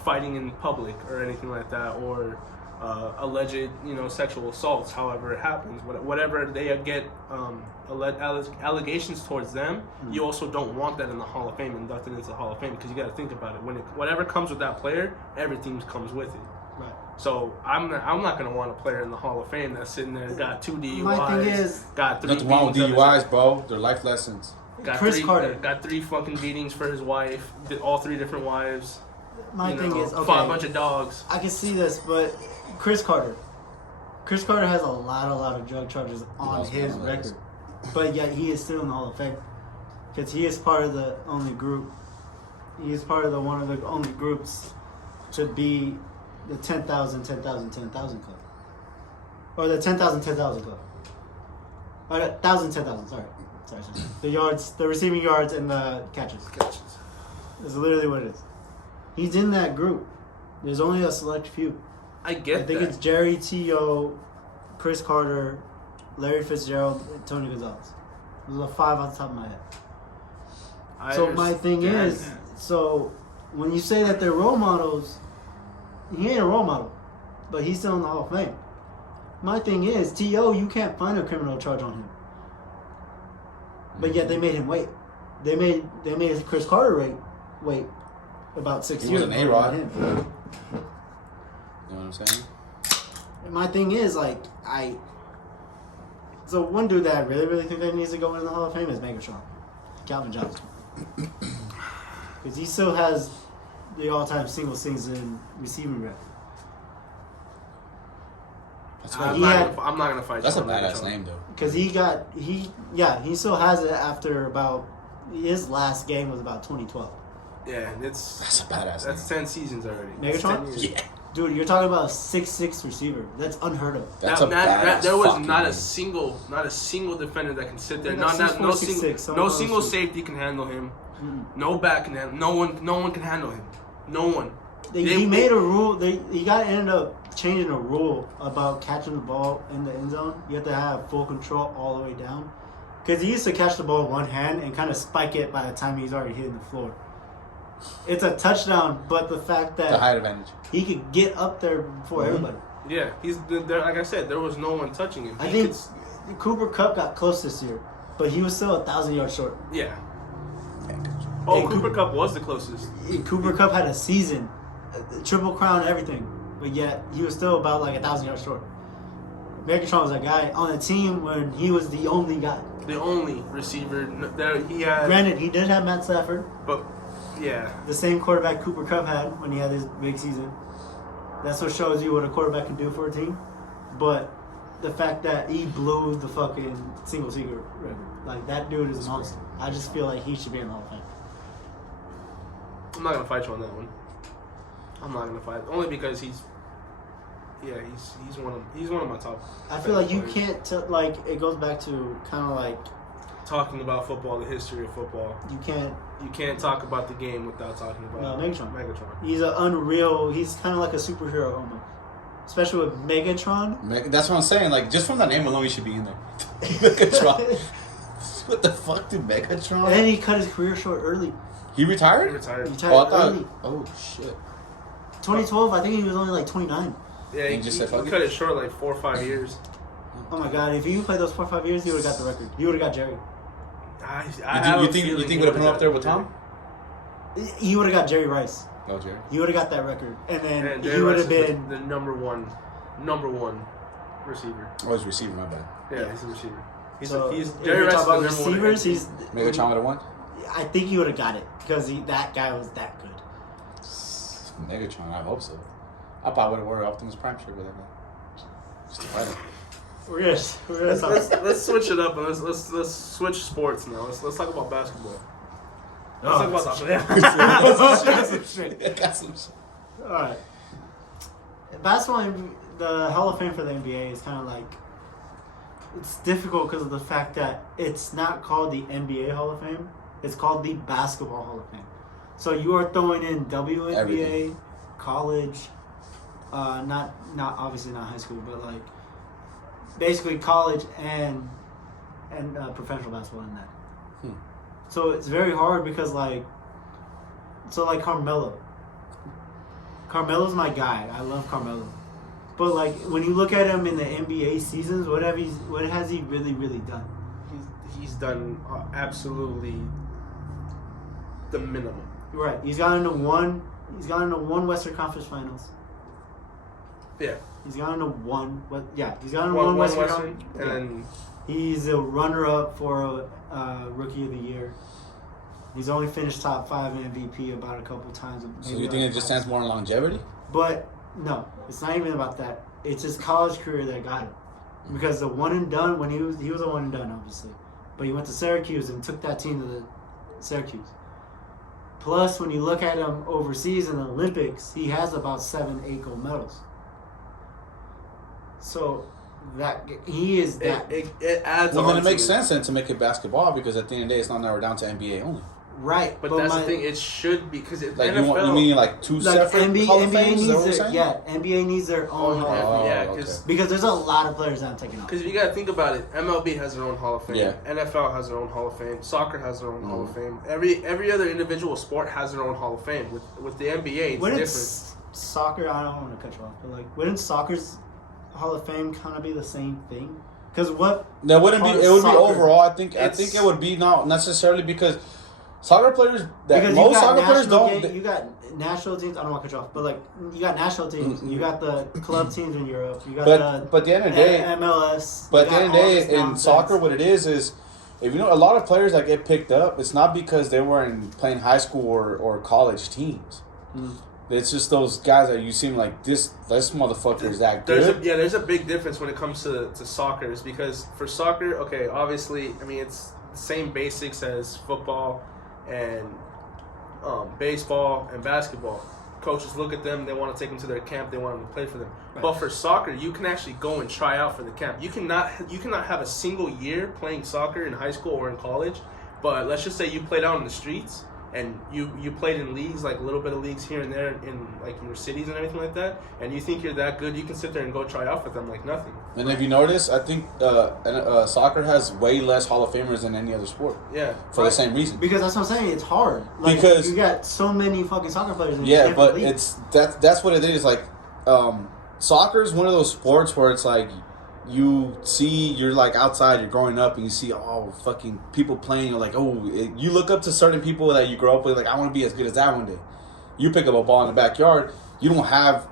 fighting in public or anything like that, or alleged, sexual assaults, however it happens. Whatever they get allegations towards them, you also don't want that in the Hall of Fame, inducted into the Hall of Fame, because you got to think about it. Whatever comes with that player, everything comes with it. Right. So I'm not gonna want a player in the Hall of Fame that's sitting there, got 2 DUIs, My thing is, got 3 nothing wrong with beatings DUIs, bro. They're life lessons. got Chris 3 Carter. got 3 fucking beatings for his wife, all 3 different wives. My thing is, okay, fought a bunch of dogs. I can see this, but Chris Carter has a lot of drug charges on his record, but yet he is still in the Hall of Fame, because he is part of the only group. He is part of one of the only groups to be the 10,000 club, or the 10,000 club, or the 1,000 10,000. Sorry. The yards, the receiving yards, and the catches. That's literally what it is. He's in that group. There's only a select few. I think it's Jerry, T.O., Chris Carter, Larry Fitzgerald, and Tony Gonzalez. Those are 5 off the top of my head. So my thing is, so when you say that they're role models, he ain't a role model, but he's still in the Hall of Fame. My thing is, T.O., you can't find a criminal charge on him. But yet they made him wait. They made Chris Carter wait about 6 years. He was an A-Rod. You know what I'm saying? My thing is, so one dude that I really think that needs to go in the Hall of Fame is Megatron, Calvin Johnson, because he still has the all-time single season receiving record. I'm not gonna fight. That's a Megatron. badass name, though. Because he still has it after about his last game was about 2012. Yeah, That's a badass. That's 10 seasons already. Megatron? Yeah. Dude, you're talking about a 6'6" receiver. That's unheard of. That's a badass. There was fucking not name. a single defender that can sit there. No, No 6'4", single 6'6". safety can handle him. Mm-hmm. No back can handle. No one can handle him. No one. He made a rule. He ended up changing a rule about catching the ball in the end zone. You have to have full control all the way down. Because he used to catch the ball with one hand and kind of spike it by the time he's already hitting the floor. It's a touchdown, but the fact that the height advantage, he could get up there before everybody. Yeah, he's there. Like I said, there was no one touching him. I think Cooper Kupp got close this year, but he was still 1,000 yards short. Yeah. Oh, And Cooper Kupp was the closest. Cooper Kupp had a season, triple crown, everything, but yet he was still about 1,000 yards short. Megatron was that guy on the team when he was the only guy. The only receiver that he had. Granted, he did have Matt Stafford. But, yeah. The same quarterback Cooper Kupp had when he had his big season. That's what shows you what a quarterback can do for a team. But the fact that he blew the fucking single season record. That dude is a monster. I just feel like he should be in the Hall of Fame. I'm not going to fight you on that one. I'm not going to fight. Only because he's one of my top. I feel like you players. can't it goes back to kind of talking about football, the history of football. You can't talk about the game without talking about Megatron. He's an unreal. He's kind of like a superhero almost, especially with Megatron. That's what I'm saying. Just from the name alone, he should be in there. Megatron. What the fuck, dude? Megatron? And then he cut his career short early. He retired? He retired. He retired Oh, I thought. early. Oh shit. 2012, I think he was only like 29. Yeah, He he just said, "Fuck it." cut it short like 4 or 5 years. Oh my god, if you played those 4 or 5 years, you would have got the record. You would have got Jerry. You think you would have put him up there with Tom? He would have got Jerry Rice. No, Jerry. He would have got that record. And then And he Jerry would Rice have is been. the number one receiver. Oh, he's receiver, my bad. Yeah, he's a receiver. He's If Jerry you Rice talk is the about number one. receivers, he's. Megatron would have won? I think he would have got it because that guy was that good. Megatron, I hope so. I probably would have worn Optimus Prime shirt with that guy. Just to fight him. We're gonna Let's switch it up and let's switch sports now. Let's talk about basketball. Let's talk about That's some shit. All right. Basketball, the Hall of Fame for the NBA is kind of like it's difficult because of the fact that it's not called the NBA Hall of Fame. It's called the Basketball Hall of Fame. So you are throwing in WNBA, Everything. college, not obviously not high school, but like basically college and professional basketball in that. So it's very hard because like Carmelo. Carmelo's my guy. I love Carmelo. But like when you look at him in the NBA seasons, what has he really done? He's done absolutely the minimum. Right. He's gone into one Western Conference Finals. Yeah. He's gone into one. He's gone into One one Western Western, Conference. and then He's a runner-up for Rookie of the Year. He's only finished top 5 in MVP about a couple times. So you think it just stands more on longevity? But no, it's not even about that. It's his college career that got him. Because the one and done, when he was a one and done, obviously. But he went to Syracuse and took that team to the Syracuse. Plus, when you look at him overseas in the Olympics, he has about 7-8 gold medals. So that he is that. it adds Well, on then it makes to sense then to make it basketball because at the end of the day, it's not narrowed down to NBA only. Right, But that's the thing. It should be because Like NFL. you mean like two like separate NBA, Hall of NBA Fames? Is that what needs you're their, saying? NBA needs their own Hall of Fame. Oh, yeah, okay. Because there's a lot of players that I'm taking off. Because if you gotta think about it, MLB has their own Hall of Fame. Yeah. NFL has their own Hall of Fame. Soccer has their own Hall of Fame. Every other individual sport has their own Hall of Fame. With the NBA, it's Wouldn't different. soccer? I don't want to cut you off, but like, wouldn't soccer's Hall of Fame kind of be the same thing? Because what? That wouldn't be. part of It would be soccer- overall. I think It's- it would be not necessarily because soccer players that Because most you got soccer players national don't. you got national teams. I don't want to cut you off, but like you got national teams. You got the club teams in Europe. You got But at the end of the day, MLS. But you at the end got of the all day, this in nonsense. soccer, what it is if you know a lot of players that get picked up, it's not because they were playing high school or college teams. It's just those guys that you seem like this motherfucker is that good. There's a big difference when it comes to soccer. Is because for soccer, okay, obviously, I mean it's the same basics as football and baseball and basketball. Coaches look at them, they want to take them to their camp, they want them to play for them. Right. But for soccer, you can actually go and try out for the camp. You cannot have a single year playing soccer in high school or in college. But let's just say you played out in the streets and you played in leagues, like a little bit of leagues here and there in like in your cities and everything like that, and you think you're that good, you can sit there and go try out for them like nothing. And if you notice, I think soccer has way less Hall of Famers than any other sport Yeah. for the same reason. Because that's what I'm saying. It's hard. Like, Because- you got so many fucking soccer players. In Yeah, different but leagues. that's what it is. Like, soccer is one of those sports where it's like you're like outside, you're growing up, and you see fucking people playing. You're like, you look up to certain people that you grow up with. Like, I want to be as good as that one day. You pick up a ball in the backyard. You don't have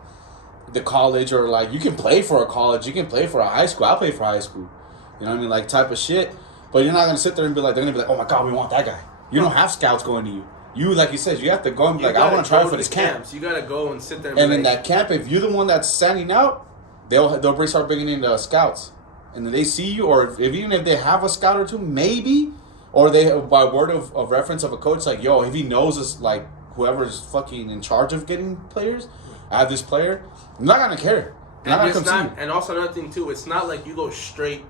the college or like you can play for a college, you can play for a high school. I'll play for high school. You know what I mean? Like type of shit. But you're not gonna sit there and be like, they're gonna be like, oh my god, we want that guy. You don't have scouts going to you. You, like you said, you have to go and be like, I want to try for this camp. Camps. You gotta go and sit there. And in that camp, if you're the one that's standing out, they'll start bringing in the scouts, and then they see you, or even if they have a scout or two, maybe, or they by word of reference of a coach, like if he knows us, like whoever's fucking in charge of getting players, I have this player, I'm not gonna care. I'm not gonna come see you. And also another thing too, it's not like you go straight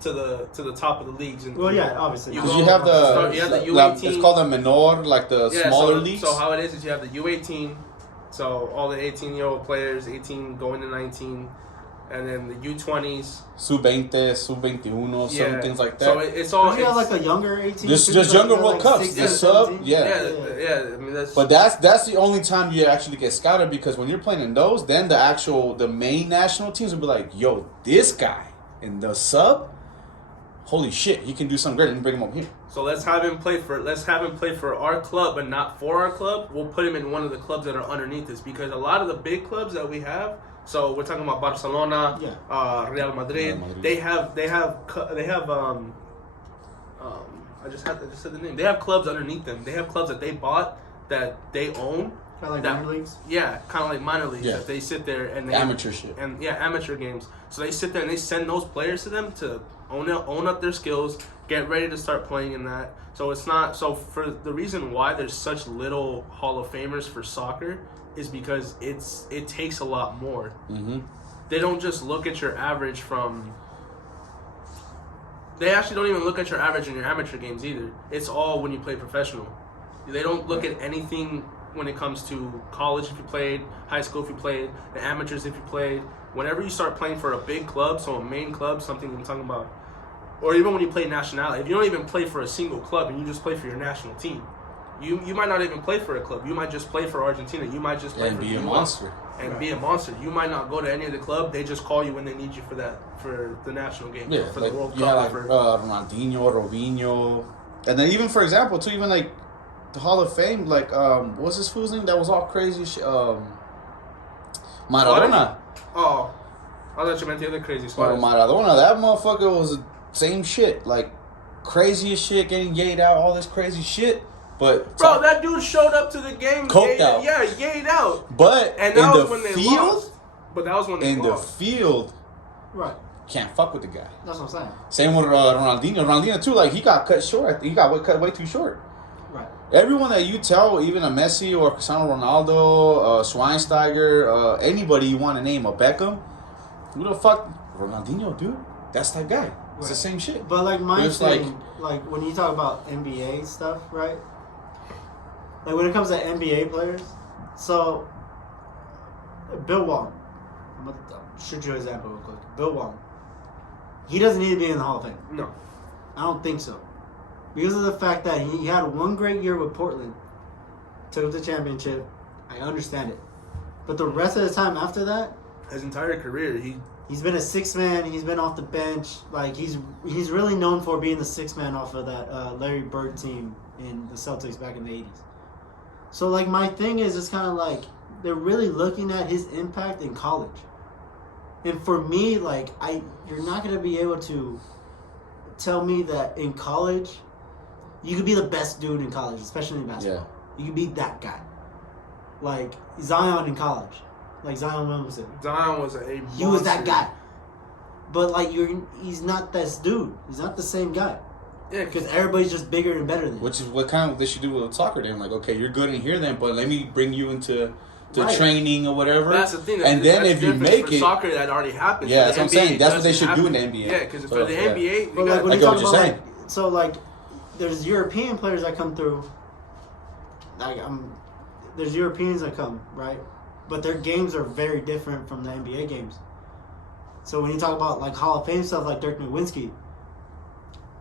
to the top of the leagues. And Well, yeah, obviously. Because you have the U18. it's called the menor, like the smaller leagues. So how it is you have the U18, so all the 18-year-old players, 18 going to 19, and then the U20s, Sub-20, Sub-21, some things like that. So it's all. You got like a younger 18. Just like, younger World like Cups. 16, The sub, 17. Yeah. I mean, but that's the only time you actually get scouted, because when you're playing in those, then the main national teams will be like, yo, this guy in the sub, holy shit, he can do something great. Let me bring him over here. So let's have him play for our club, and not for our club. We'll put him in one of the clubs that are underneath us, because a lot of the big clubs that we have. So we're talking about Barcelona, Real Madrid. They have I just said the name. They have clubs underneath them. They have clubs that they bought that they own. Kind of like minor leagues? Yeah, kind of like minor leagues. Yeah. That they sit there and they amateur shit. And amateur games. So they sit there and they send those players to them to own up their skills, get ready to start playing in that. So it's not so for the reason why there's such little Hall of Famers for soccer is because it takes a lot more. Mm-hmm. They don't just look at your average from. They actually don't even look at your average in your amateur games either. It's all when you play professional. They don't look at anything when it comes to college if you played, high school if you played, the amateurs if you played. Whenever you start playing for a big club, so a main club, something I'm talking about, or even when you play nationality, if you don't even play for a single club and you just play for your national team, you might not even play for a club. You might just play for Argentina. You might just play for be a US monster. and be a monster. You might not go to any of the club. They just call you when they need you for the national game, for the World Cup. Yeah, like Ronaldinho, Robinho, and then even for example, too, even like the Hall of Fame, like what's this fool's name that was all crazy shit? Maradona. Oh, I thought you meant the other crazy squad. Maradona, that motherfucker was the same shit, like crazy as shit, getting yayed out, all this crazy shit. But bro, that dude showed up to the game, coked out. Yeah, yayed out. But and that was in when the they field, lost. But that was when they in lost. the field, Right. can't fuck with the guy. That's what I'm saying. Same with Ronaldinho. Ronaldinho too, like he got cut short. I think he got cut way too short. Right. Everyone that you tell, even a Messi or Cristiano Ronaldo, Schweinsteiger, anybody you want to name, a Beckham, who the fuck, Ronaldinho, dude, that's that guy. It's the same shit. But like my It's thing, like when you talk about NBA stuff, right? Like when it comes to NBA players, so Bill Walton, I'm gonna shoot you an example real quick. Bill Walton, he doesn't need to be in the Hall of Fame. No, I don't think so, because of the fact that he had one great year with Portland, took him to the championship. I understand it, but the rest of the time after that, his entire career, he's been a six man. He's been off the bench. Like he's really known for being the six man off of that Larry Bird team in the Celtics back in the 80s. So like my thing is, it's kind of like they're really looking at his impact in college. And for me, like you're not gonna be able to tell me that in college you could be the best dude in college, especially in basketball. Yeah. You could be that guy. Like Zion in college. Like Zion Williamson. Zion was He was that guy. But like he's not this dude. He's not the same guy. Yeah, because everybody's just bigger and better than him. Which is what kind of they should do with soccer. Then, like, okay, you're good in here, then, but let me bring you into training or whatever. That's the thing. And then if you make it, soccer that already happens. Yeah, that's what I'm saying. That's what they should do in the NBA. Yeah, because for the NBA, but like when you talk about like, so like, there's European players that come through. Like there's Europeans that come, right? But their games are very different from the NBA games. So when you talk about like Hall of Fame stuff like Dirk Nowitzki,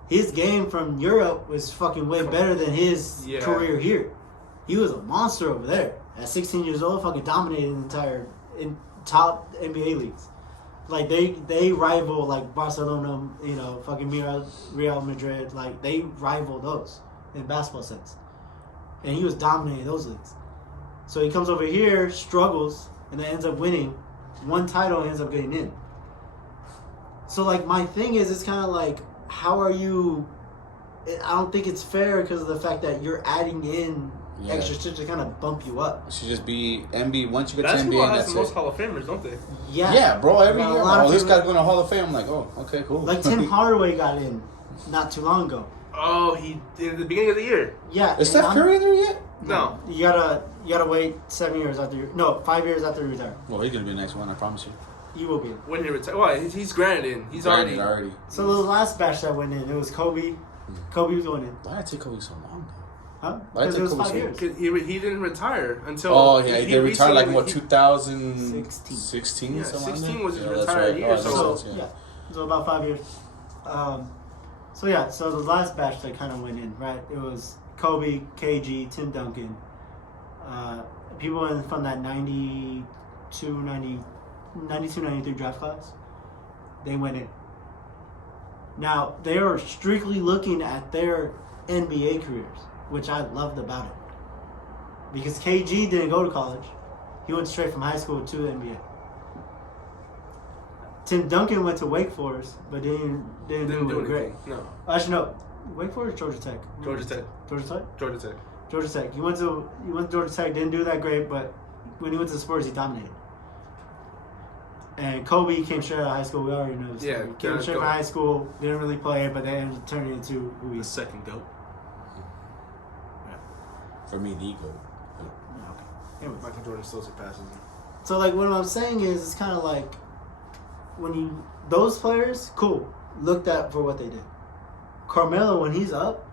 his game from Europe was fucking way better than his career here. He was a monster over there. At 16 years old, fucking dominated the entire top NBA leagues. Like they rival like Barcelona, fucking Real Madrid. Like they rival those in basketball sense. And he was dominating those leagues. So he comes over here, struggles, and then ends up winning one title and ends up getting in. So like my thing is, it's kind of like, how are you? I don't think it's fair because of the fact that you're adding in extra shit to kind of bump you up. It should just be NBA. Once you get to NBA, basketball has that's the most it. Hall of Famers, don't they? Yeah, bro. Every year, this guy's going to Hall of Fame. I'm like, oh, okay, cool. Like Tim Hardaway got in not too long ago. Oh, he did at the beginning of the year. Yeah. Is Steph Curry in there yet? No. You gotta wait 7 years after 5 years after you retire. Well, he's gonna be the next one. I promise you. You will be. When he retires, well, he's granted in. He's already. So the last batch that went in, it was Kobe. Kobe was going in. Why did it take Kobe so long? Huh? Why Because did it was Kobe 5 say- years. 'Cause he didn't retire until. Oh yeah, he retired like what recently- 2016, Yeah, something like 16 that? was his Yeah, that's retired right. year, Oh, that makes so- sense, Yeah. So about 5 years. So the last batch that kind of went in, right? It was Kobe, KG, Tim Duncan, people from that 92-93 draft class. They went in. Now they are strictly looking at their NBA careers, which I loved about it, because KG didn't go to college; he went straight from high school to the NBA. Tim Duncan went to Wake Forest, but didn't do it great. anything. No. Actually, no. Wake Forest, Georgia Tech. Georgia Tech. Georgia Tech. Georgia Tech. Georgia Tech. He went to Georgia Tech. Didn't do that great, but when he went to the Spurs, he dominated. And Kobe came straight out of high school. We already know this. Yeah, Came straight from high school. Didn't really play, but then turned into who The he's. second GOAT. For me, the ego. Anyways. Michael Jordan still surpasses him. So like what I'm saying is, it's kind of like when those players, cool, looked at for what they did. Carmelo, when he's up,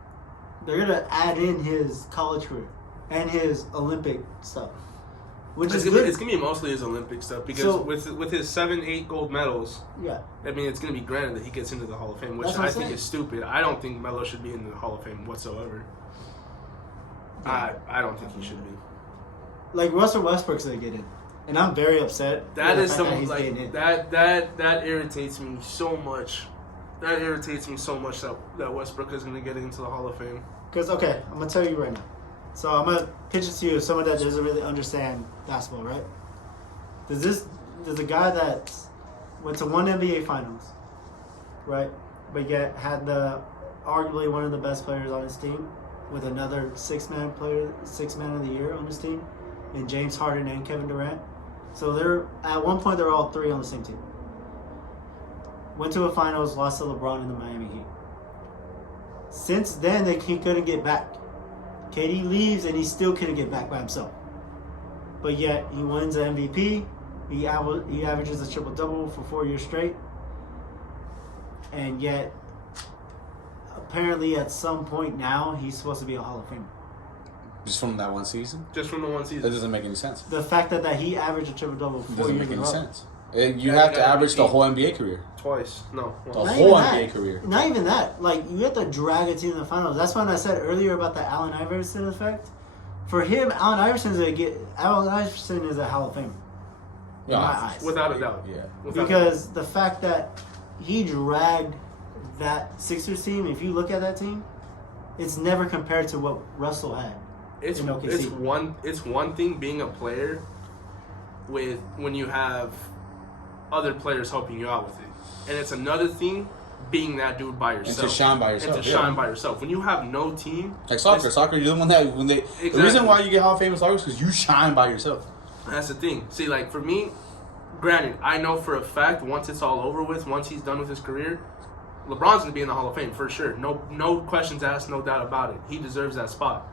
they're gonna add in his college career and his Olympic stuff, which is good. It's gonna be mostly his Olympic stuff because So- with his 7-8 gold medals, Yeah, I mean it's gonna be granted that he gets into the Hall of Fame, which That's what I I'm think saying. is stupid. I don't think Melo should be in the Hall of Fame whatsoever. Yeah. I don't think he should be. like Russell Westbrook's gonna get in, and I'm very upset. That with is the the fact that he's getting like in. that irritates me so much. That irritates me so much that Westbrook is gonna get into the Hall of Fame. Because okay, I'm gonna tell you right now. So I'm gonna pitch it to you as someone that doesn't really understand basketball, right? Does a guy that went to one NBA Finals, right, but yet had arguably one of the best players on his team, with another six man of the year on his team, and James Harden and Kevin Durant. So they're at one point they're all three on the same team. Went to a finals, lost to LeBron in the Miami Heat. Since then, he couldn't get back. KD leaves, and he still couldn't get back by himself. But yet, he wins the MVP. He averages a triple-double for 4 years straight. And yet, apparently at some point now, he's supposed to be a Hall of Famer. Just from that one season? Just from the one That season. doesn't make any sense. The fact that he averaged a triple-double It 4 doesn't years make in a any row. sense. And you Yeah, have you to gotta average the repeat. whole NBA career. Twice. No. The Once. Not whole even NBA that. career. Not even that. Like, you have to drag a team to the finals. That's when I said earlier about the Allen Iverson effect. For him, Allen Iverson is a Hall of Famer. Yeah, in my eyes. Without a doubt. Yeah. Without Because the fact that he dragged that Sixers team, if you look at that team, it's never compared to what Russell had. It's in OKC. it's one thing being a player when you have other players helping you out with it, and it's another thing being that dude by yourself And to shine by yourself. And to yeah. shine by yourself. When you have no team, Like soccer. Soccer, you're the one that the Exactly. reason why you get Hall of Fame in soccer is because you shine by yourself. that's the thing. See, like for me, granted, I know for a fact once it's all over with, once he's done with his career, LeBron's gonna be in the Hall of Fame for sure. No questions asked, no doubt about it. He deserves that spot.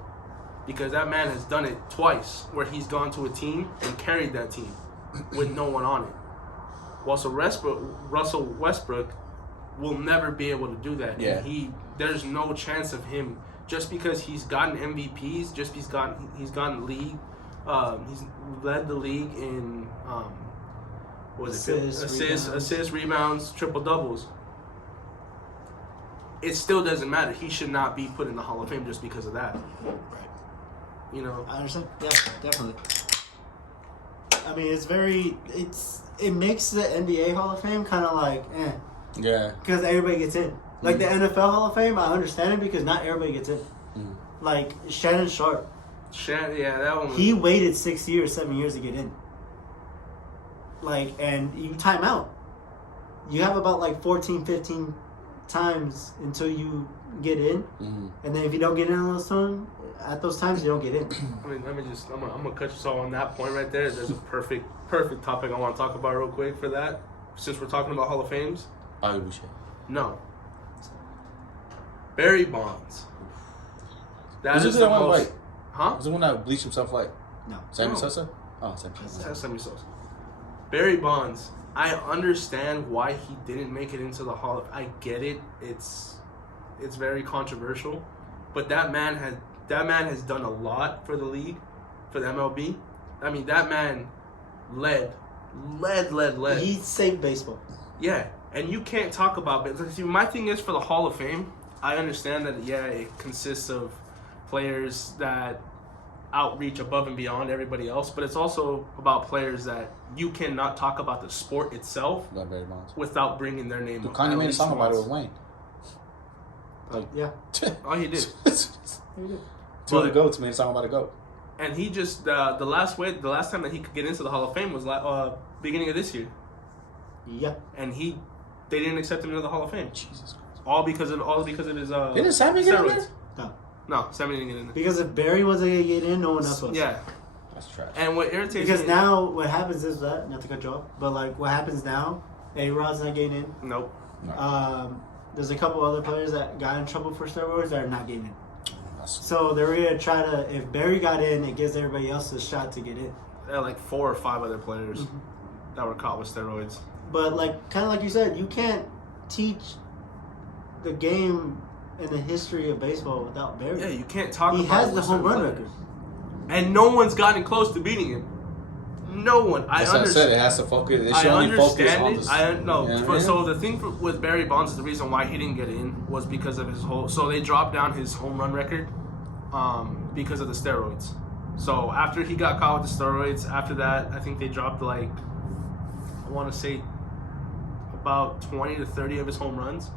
Because that man has done it twice, where he's gone to a team and carried that team with no one on it. Russell Westbrook will never be able to do that. Yeah. And there's no chance of him, just because he's gotten MVPs, just he's gotten league, he's led the league in assists, rebounds, triple doubles. It still doesn't matter. He should not be put in the Hall of Fame just because of that. You know, I understand. Yeah, definitely. I mean, it makes the NBA Hall of Fame kind of like, Yeah. because everybody gets in. Like the NFL Hall of Fame, I understand it because not everybody gets in. Mhm. Like Shannon Sharp, that one. he waited 7 years to get in. Like, and you time out. You have about like 14, 15 times until you get in, and then if you don't get in at those times you don't get in. I mean, I'm gonna cut you off on that point right there. There's a perfect topic I want to talk about real quick for that. Since we're talking about Hall of Fames, Oh, we should. no. Barry Bonds. That Was is it the the one most. white? Huh? Was the one that bleached himself white? No. Sammy No. Sosa? Oh, Sammy Sosa. That's Sammy Sosa. Barry Bonds. I understand why he didn't make it into the Hall of. I get it. It's very controversial, but that man That man has done a lot for the league, for the MLB. I mean, that man led. He saved baseball. Yeah, and you can't talk about it. See, my thing is for the Hall of Fame, I understand that, yeah, it consists of players that outreach above and beyond everybody else, but it's also about players that you cannot talk about the sport itself without bringing their name up. Kanye made a song about it with Wayne. Yeah. Oh, he did. Two of the GOATs made a song about a GOAT. And he just the last time that he could get into the Hall of Fame was beginning of this year. Yeah. And they didn't accept him into the Hall of Fame. Jesus Christ. All because of his Didn't Sammy get in there? No, Sammy didn't get in there. Because if Barry wasn't gonna get in, no one else was. Yeah. That's trash. And what irritates because me now what happens is that, not to cut you off, but like what happens now, A-Rod's not getting in. Nope. There's a couple other players that got in trouble for steroids that are not getting in. So they're gonna try to. If Barry got in, it gives everybody else a shot to get in. There are like 4 or 5 other players that were caught with steroids. But like, kind of like you said, you can't teach the game and the history of baseball without Barry. Yeah, you can't talk about. He has the home run record, and no one's gotten close to beating him. No one. That's what I said. It has to focus. It should only focus on this. So the thing with Barry Bonds, the reason why he didn't get in was because of his whole. So they dropped down his home run record, because of the steroids. So after he got caught with the steroids, after that, I think they dropped I want to say, about 20 to 30 of his home runs.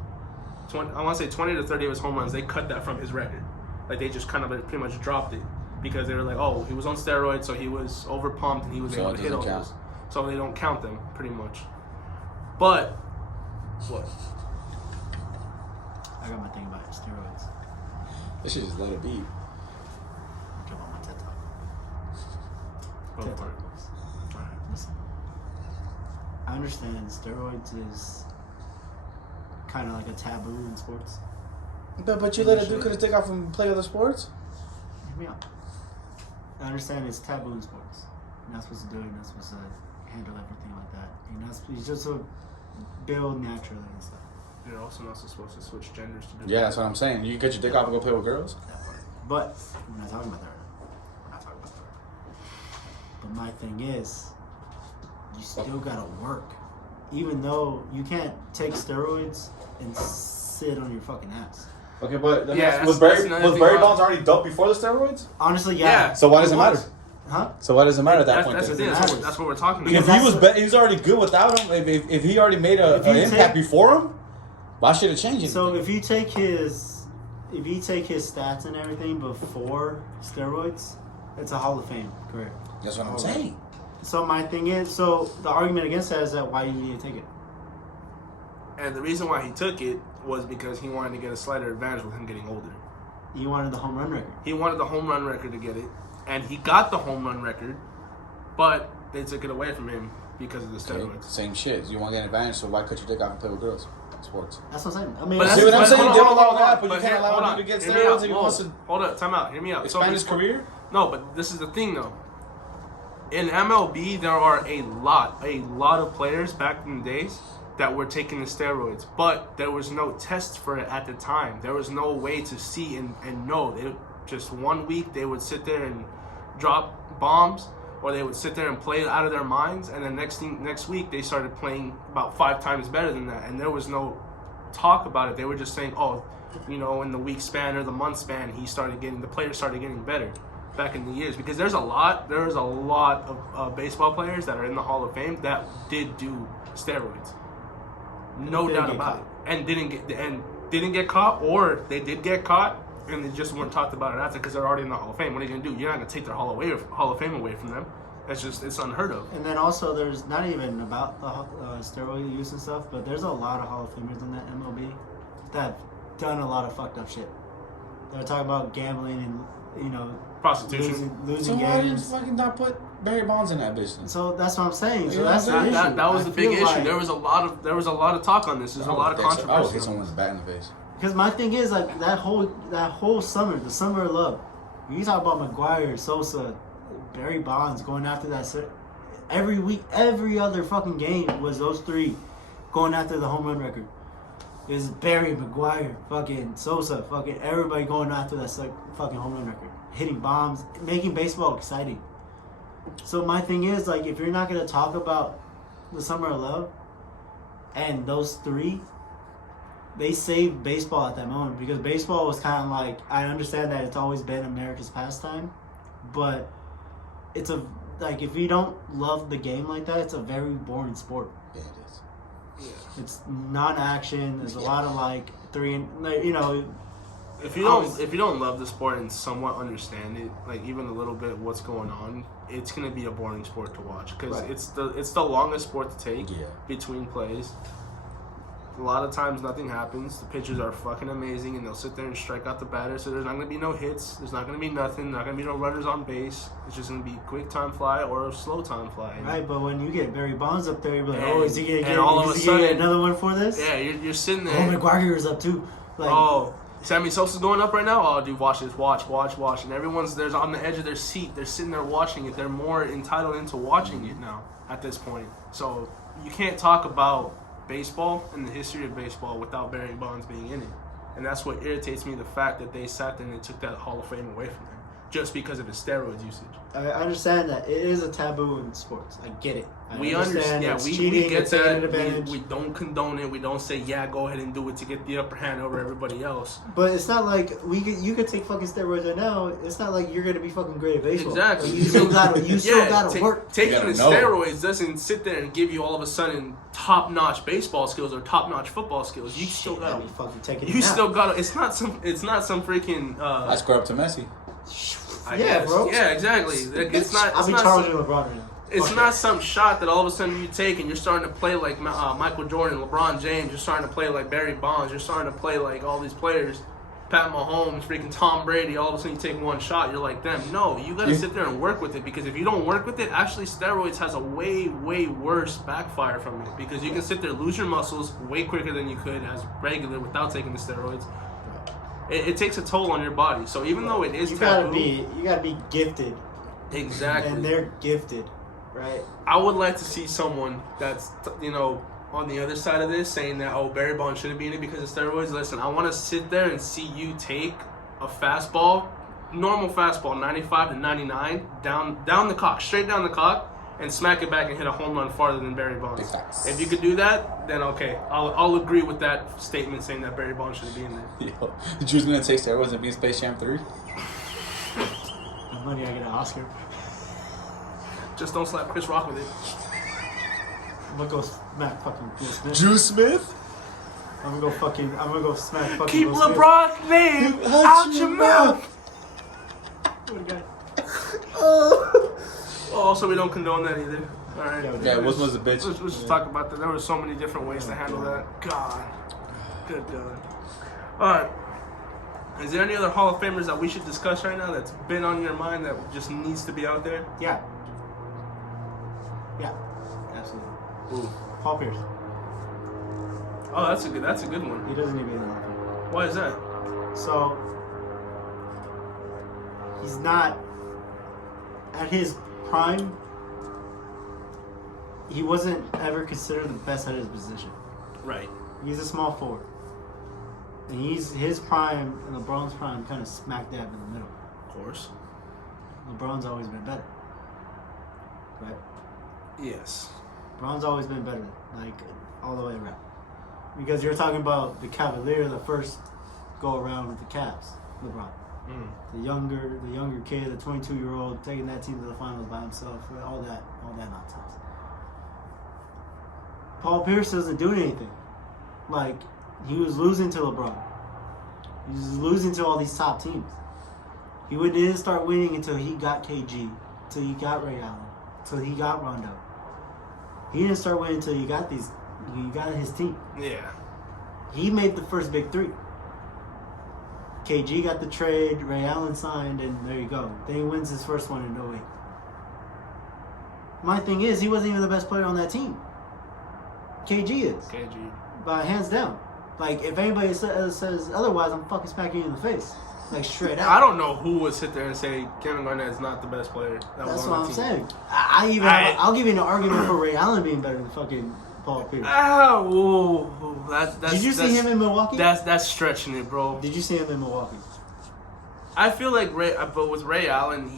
20 to 30 of his home runs. They cut that from his record. Like they just kind of pretty much dropped it. Because they were like, oh, he was on steroids, so he was over pumped and he was able to hit all those. So they don't count them, pretty much. But, what? I got my thing about steroids. They should just let it be. Jump on my TED Talk. Go TED for it. Talk. Alright, listen. I understand steroids is kind of like a taboo in sports. But you let a dude cut his dick off and play other sports? Hear me out. I understand it's taboo in sports. You're not supposed to do it. You're not supposed to handle everything like that. You're just to build naturally and stuff. You're also not supposed to switch genders to do Yeah, that's what I'm saying. You get your dick off and go play with girls? That part. But we're not talking about that right now. We're not talking about that right now. But my thing is, you still gotta work. Even though you can't take steroids and sit on your fucking ass. Okay, but Yeah, was Barry Bonds already dope before the steroids? Honestly, yeah. So why does it matter? Huh? So why does it matter at that point? That's the thing. That's what we're talking If about. he was already good without him, if he already made an impact before him, why should it change anything? So if you take his stats and everything before steroids, it's a Hall of Fame career. That's what I'm saying. So my thing is, so the argument against that is that why you need to take it. And the reason why he took it was because he wanted to get a slighter advantage with him getting older. You wanted the home run record. He wanted the home run record to get it, and he got the home run record, but they took it away from him because of the steroids. Okay, same shit. You want to get an advantage, so why cut your dick off and play with girls? Sports. That's what I'm saying. I mean, But See what I'm saying? They don't allow that, but you But can't allow hold him on. to get Hear me steroids out. if he Whoa. wants to Hold up, time out. Hear me out. expand his career. No, but this is the thing, though. In MLB, there are a lot of players back in the days that were taking the steroids, but there was no test for it at the time. There was no way to see and know. Just 1 week, they would sit there and drop bombs, or they would sit there and play it out of their minds, and then next week, they started playing about 5 times better than that, and there was no talk about it. They were just saying, oh, in the week span or the month span, the players started getting better back in the years, because there's a lot of baseball players that are in the Hall of Fame that did do steroids, no doubt about it, and didn't get caught, or they did get caught and they just weren't talked about it after because they're already in the Hall of Fame. What are you gonna do? You're not gonna take their Hall of Fame away from them. It's unheard of. And then also, there's not even about the steroid use and stuff, but there's a lot of Hall of Famers in that MLB that have done a lot of fucked up shit. They're talking about gambling and Prostitution. losing So why didn't games. fucking not put Barry Bonds in that business? So that's what I'm saying. So Yeah, that's the issue. That was the big issue. Like, There was a lot of talk on this. There's a lot of I would controversy. hit someone's bat in the face. because my thing is like that whole summer, the summer of love. You talk about McGuire, Sosa, Barry Bonds going after that. Every week, every other fucking game was those three going after the home run record. is Barry, Maguire, fucking Sosa, fucking everybody going after that fucking home run record, hitting bombs, making baseball exciting. So my thing is, like, if you're not gonna talk about the Summer of Love and those three, they saved baseball at that moment, because baseball was kind of like, I understand that it's always been America's pastime, but it's if you don't love the game like that, it's a very boring sport. Yeah, it is. Yeah. It's non-action. There's a lot of If you don't love the sport and somewhat understand it, like even a little bit what's going on, it's gonna be a boring sport to watch, because Right. it's the longest sport to take Yeah. between plays. A lot of times nothing happens. The pitchers are fucking amazing, and they'll sit there and strike out the batter. So there's not gonna be no hits. There's not gonna be nothing. Not gonna be no runners on base. It's just gonna be quick time fly or a slow time fly. Right, but when you get Barry Bonds up there, you're like, And- is he gonna and get? all of Is a he gonna get sudden- another one for this? Yeah, you're sitting Oh, there. McGuire's up too. Like, Oh, Sammy Sosa's going up right now? Oh, dude, watch this. Watch. And everyone's there's on the edge of their seat. They're sitting there watching it. They're more entitled into watching it now at this point. So you can't talk about baseball and the history of baseball without Barry Bonds being in it. And that's what irritates me, the fact that they sat there and they took that Hall of Fame away from him just because of his steroids usage. I understand that it is a taboo in sports. I get it. We understand. Yeah, it's we cheating, get it's taking that. advantage. We don't condone it. We don't say, yeah, go ahead and do it to get the upper hand over everybody else. But it's not like you could take fucking steroids right now. It's not like you're gonna be fucking great at baseball. Exactly. Like, you still gotta work. Taking gotta the know. steroids doesn't sit there and give you all of a sudden top-notch baseball skills or top-notch football skills. You still gotta gotta. be fucking taking. You it still out. gotta. It's not some freaking. I square up to Messi. I Yeah, guess. bro. Yeah, exactly. Like, it's not. I'll It's be not. challenging Some, LeBron right now. it's Fuck not it. some shot that all of a sudden you take and you're starting to play like Michael Jordan, LeBron James. You're starting to play like Barry Bonds. You're starting to play like all these players. Pat Mahomes, freaking Tom Brady, all of a sudden you take one shot, you're like them. No, you gotta sit there and work with it, because if you don't work with it, actually steroids has a way, way worse backfire from it, because you can sit there, lose your muscles way quicker than you could as regular without taking the steroids. It takes a toll on your body. So even though it is you taboo, gotta be gifted, exactly, and they're gifted, right? I would like to see someone that's, on the other side of this saying that, oh, Barry Bonds shouldn't be in it because of steroids. Listen, I want to sit there and see you take a fastball, normal fastball, 95 to 99, down the cock, straight down the cock, and smack it back and hit a home run farther than Barry Bonds. Big facts. If you could do that, then okay, I'll agree with that statement saying that Barry Bonds shouldn't be in there. Yo, the Drew's gonna take steroids and be in Space Jam 3? The money I get an Oscar. Just don't slap Chris Rock with it. I'm gonna go smack fucking Will Smith. Drew Smith? I'm gonna go smack fucking Keep Will Smith. LeBron's name out your mouth. What a guy. Also, we don't condone that either. All right. Yeah, Will Smith's a bitch. Let's just talk about that. There were so many different ways to handle that. God. Good God. All right. Is there any other Hall of Famers that we should discuss right now that's been on your mind that just needs to be out there? Yeah. Yeah. Absolutely. Ooh. Paul Pierce. Oh, that's a good one. He doesn't need to be in the Hall of Fame. Why is that? So he's not at his prime. He wasn't ever considered the best at his position. Right. He's a small forward, and his prime and LeBron's prime kind of smack dab in the middle. Of course. LeBron's always been better, right? Yes. LeBron's always been better, like all the way around. Because you're talking about the Cavalier, the first go around with the Cavs, LeBron. The younger kid, the 22-year-old, taking that team to the finals by himself, all that nonsense. Paul Pierce doesn't do anything. Like, he was losing to LeBron. He was losing to all these top teams. He didn't start winning until he got KG, until he got Ray Allen, until he got Rondo. He didn't start winning until he got his team. Yeah. He made the first big three. KG got the trade, Ray Allen signed, and there you go. Then he wins his first one in 08. My thing is, he wasn't even the best player on that team. KG is. KG. By hands down. Like, if anybody says otherwise, I'm fucking smacking you in the face. Like, straight out. I don't know who would sit there and say Kevin Garnett is not the best player. That's what I'm saying. I'll give you an argument for Ray Allen being better than fucking Paul Pierce. Did you see him in Milwaukee? That's stretching it, bro. Did you see him in Milwaukee? I feel like but with Ray Allen,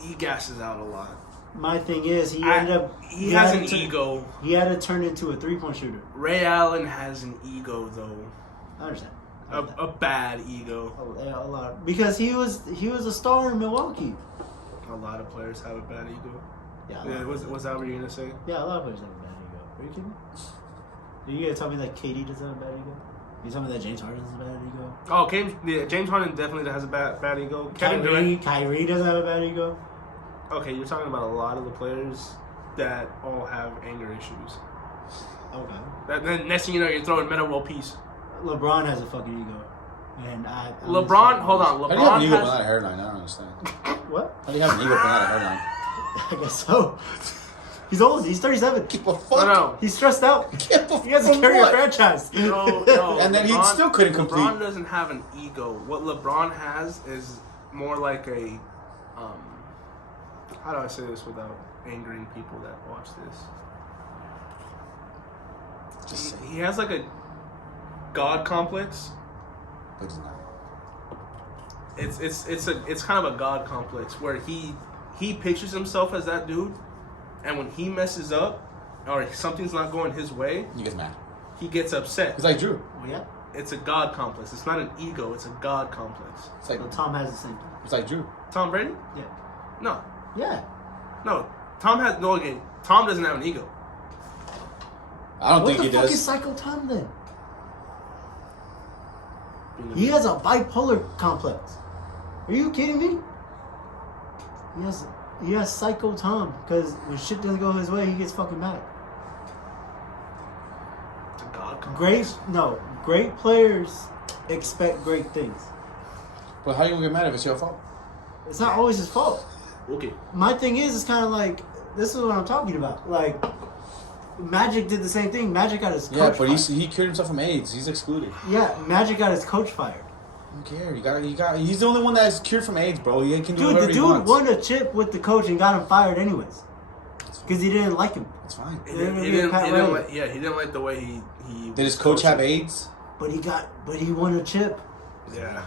he gasses out a lot. My thing is, he has an ego. He had to turn into a 3-point shooter. Ray Allen has an ego, though. I understand. A bad ego. A lot, because he was a star in Milwaukee. A lot of players have a bad ego. Yeah. Was that what you were gonna say? Yeah, a lot of players have a bad ego. Are you kidding me? Are you gonna tell me that KD doesn't have a bad ego? You tell me that James Harden has a bad ego? Oh, James Harden definitely has a bad ego. Kyrie doesn't have a bad ego. Okay, you're talking about a lot of the players that all have anger issues. Okay. Then next thing you know, you're throwing Meta World Peace. LeBron has a fucking ego. And LeBron, hold on. How do you have an ego for that hairline? I don't understand. What? How do you have an ego for that hairline? I guess so. He's old. He's 37. Keep a fuck. No. He's stressed out. He has to carry a franchise. No. And then he still couldn't complete. LeBron doesn't have an ego. What LeBron has is more like a, how do I say this without angering people that watch this? He has like a God complex. But it's not. It's kind of a God complex where he pictures himself as that dude, and when he messes up or something's not going his way, He gets mad. he gets upset. It's like Drew. Oh, yeah? It's a God complex. It's not an ego. It's a God complex. It's like Well, Tom has the same thing. It's like Drew. Tom Brady? Yeah. No. Yeah. No. Tom doesn't have an ego. I don't think he What the fuck is does. Psycho Tom then? He has a bipolar complex. Are you kidding me? He has Psycho Tom because when shit doesn't go his way, he gets fucking mad. It's a God complex. Great players expect great things. But how you gonna get mad if it's your fault? It's not always his fault. Okay. My thing is, it's kind of like, this is what I'm talking about. Like, Magic did the same thing. Magic got his coach but fired. he cured himself from AIDS. He's excluded. Yeah, Magic got his coach fired. I don't care. You got. He's the only one that's cured from AIDS, bro. He can do Dude, whatever the he dude wants. won a chip with the coach and got him fired anyways. Because he didn't like him. It's fine. He didn't like the way he Did his coach have AIDS? But he won a chip. Yeah.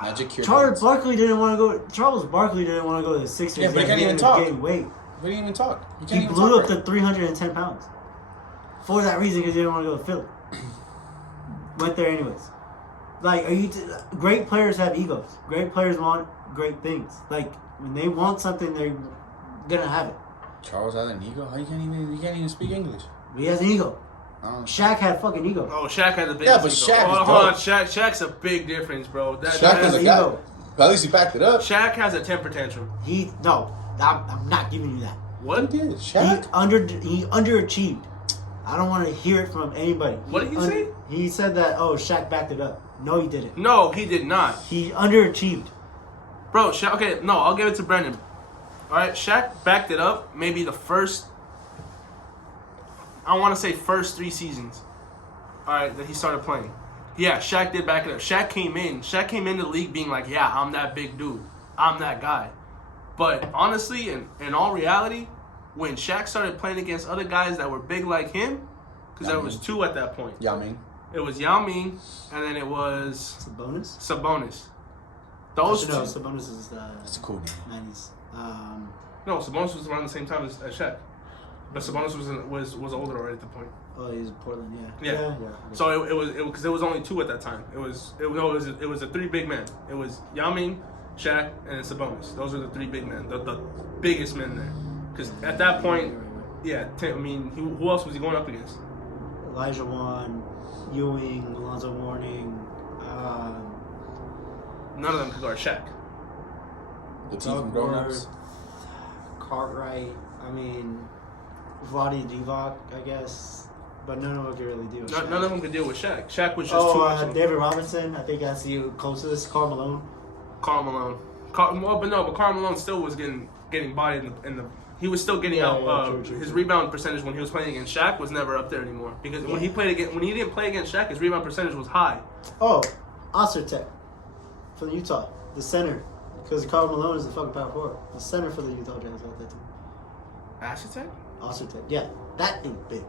Magic cured Charles AIDS. Barkley didn't want to go to the Sixers. Yeah, but he can't He even ended talk. up gaining weight. We didn't even talk. He blew up to 310 pounds. For that reason, because he didn't want to go to Philly. Went there anyways. Like, great players have egos. Great players want great things. Like, when they want something, they're gonna have it. Charles has an ego? How you can't even speak English? He has an ego. Oh. Shaq had fucking ego. Oh, Shaq had a big Yeah, but ego. Shaq is Hold dope. on, Shaq's a big difference, bro. Shaq is a guy. But at least he backed it up. Shaq has a temper tantrum. I'm not giving you that. What? He did. Shaq? He underachieved. I don't want to hear it from anybody. What did he say? He said that, Shaq backed it up. No, he didn't. No, he did not. He underachieved. Bro, Shaq, okay, no, I'll give it to Brendan. All right, Shaq backed it up maybe the first 3 seasons. All right, that he started playing. Yeah, Shaq did back it up. Shaq came into the league being like, yeah, I'm that big dude. I'm that guy. But honestly, in all reality, when Shaq started playing against other guys that were big like him, because there was 2 at that point. Yao Ming. It was Yao Ming, and then it was Sabonis. Those two. No, Sabonis is That's a cool name. 90s. No, Sabonis was around the same time as Shaq, but Sabonis was older already at the point. Oh, he's in Portland, yeah. Yeah. So it was because there was only 2 at that time. It was the 3 big men. It was Yao Ming, Shaq, and Sabonis. Those were the 3 big men, the biggest men there. Because at that point, yeah, who else was he going up against? Elijah Wan, Ewing, Alonzo Mourning. None of them could guard Shaq. The team from Grown Ups. Cartwright. Vlade Divac, I guess. But none of them could really deal with Shaq. None of them could deal with Shaq. Shaq was just too much. David Robinson, I think that's the closest. Karl Malone. Karl Malone. Karl Malone still was getting bodied in the. He was still getting out. True. His rebound percentage when he was playing against Shaq was never up there anymore because when he didn't play against Shaq, his rebound percentage was high. Oh, Ostertech from Utah, the center, because Karl Malone is the fucking power forward. The center for the Utah Jazz out there too. Ashton? Also, yeah, that dude big.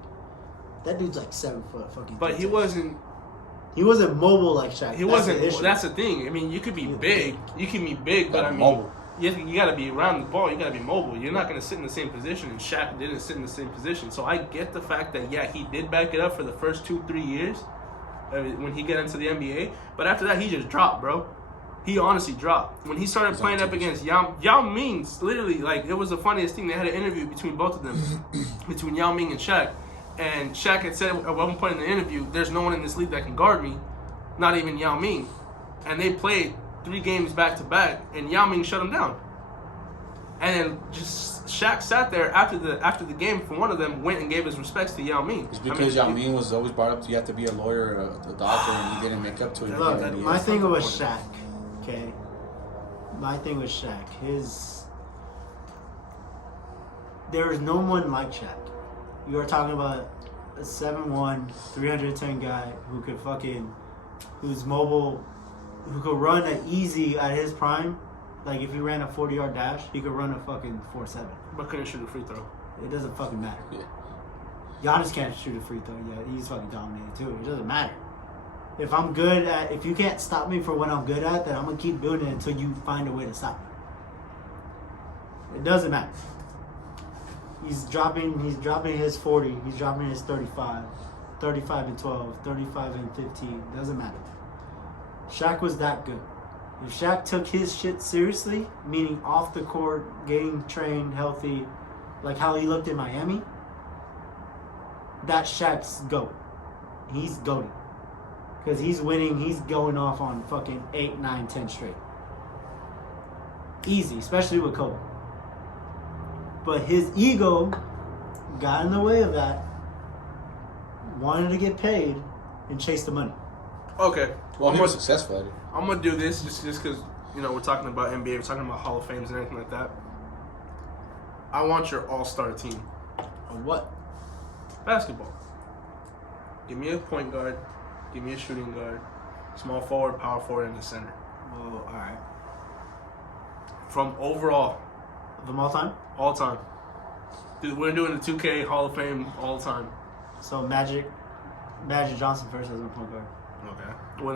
That dude's like 7 foot fucking. But he wasn't. He wasn't mobile like Shaq. He wasn't. That's the thing. I mean, you could be big. You can be big, but I mean, mobile. you got to be around the ball. You got to be mobile. You're not going to sit in the same position, and Shaq didn't sit in the same position. So I get the fact that he did back it up for the first 2-3 years when he got into the NBA. But after that, he just dropped, bro. He honestly dropped when he started playing up against Yao Ming. Literally, like it was the funniest thing. They had an interview between both of them, between Yao Ming and Shaq. And Shaq had said at one point in the interview, "There's no one in this league that can guard me, not even Yao Ming." And they played 3 games back to back, and Yao Ming shut him down. And then just Shaq sat there after the game for one of them, went and gave his respects to Yao Ming. It's because Yao Ming was always brought up to you have to be a lawyer or a doctor, and he didn't make up to it. Look, my thing was Shaq. Okay, my thing was Shaq. There is no one like Shaq. You are talking about a 7'1", 310 guy who's mobile, who could run an easy at his prime. Like if he ran a 40-yard dash, he could run a fucking 4.7. But couldn't shoot a free throw. It doesn't fucking matter. Yeah. Giannis can't shoot a free throw yet. He's fucking dominated too. It doesn't matter. If you can't stop me for what I'm good at, then I'm gonna keep doing it until you find a way to stop me. It doesn't matter. He's dropping his 40, he's dropping his 35, 35 and 12, 35 and 15. Doesn't matter. Shaq was that good. If Shaq took his shit seriously, meaning off the court, getting trained, healthy, like how he looked in Miami, that's Shaq's GOAT. He's GOATing. Because he's winning, he's going off on fucking 8, 9, 10 straight. Easy, especially with Kobe. But his ego got in the way of that, wanted to get paid, and chase the money. Okay. Well, he was successful at it. I'm going to do this just because, we're talking about NBA, we're talking about Hall of Fames and everything like that. I want your all-star team. On what? Basketball. Give me a point guard. Give me a shooting guard. Small forward, power forward, and the center. Well, alright. From overall. Of them all time? All time. Dude, we're doing the 2K Hall of Fame all time. So Magic Johnson first as my point guard. Okay.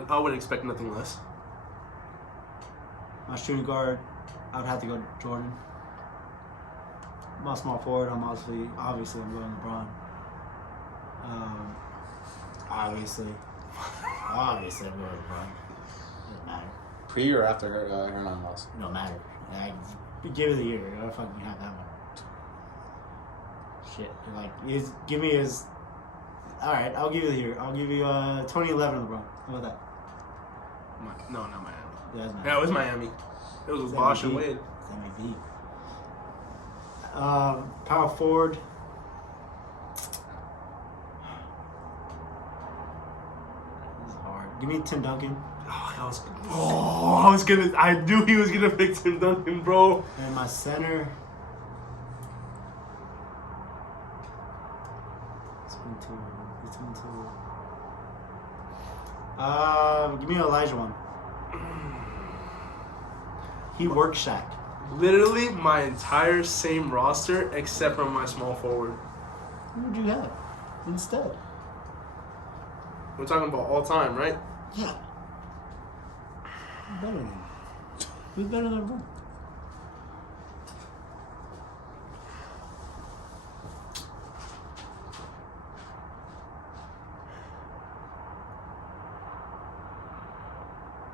I would expect nothing less. My shooting guard, I would have to go Jordan. My small forward, I'm obviously I'm going LeBron. Obviously I'm going LeBron. Doesn't matter. Pre or after Hernan loss? No matter. Give it the year. I don't fucking have that one. Shit. Give me his. Alright, I'll give you the year. I'll give you 2011 LeBron. How about that? No, not Miami. Yeah, it was Miami. It was Bosh and Wade. It's MVP. Power forward. This is hard. Give me Tim Duncan. I knew he was gonna pick Tim Duncan, bro. And my center. Between two. Give me Elijah one. He worked Shaq. Literally my entire same roster except for my small forward. Who would you have instead? We're talking about all time, right? Yeah. Who's better than him? Who's better than LeBron?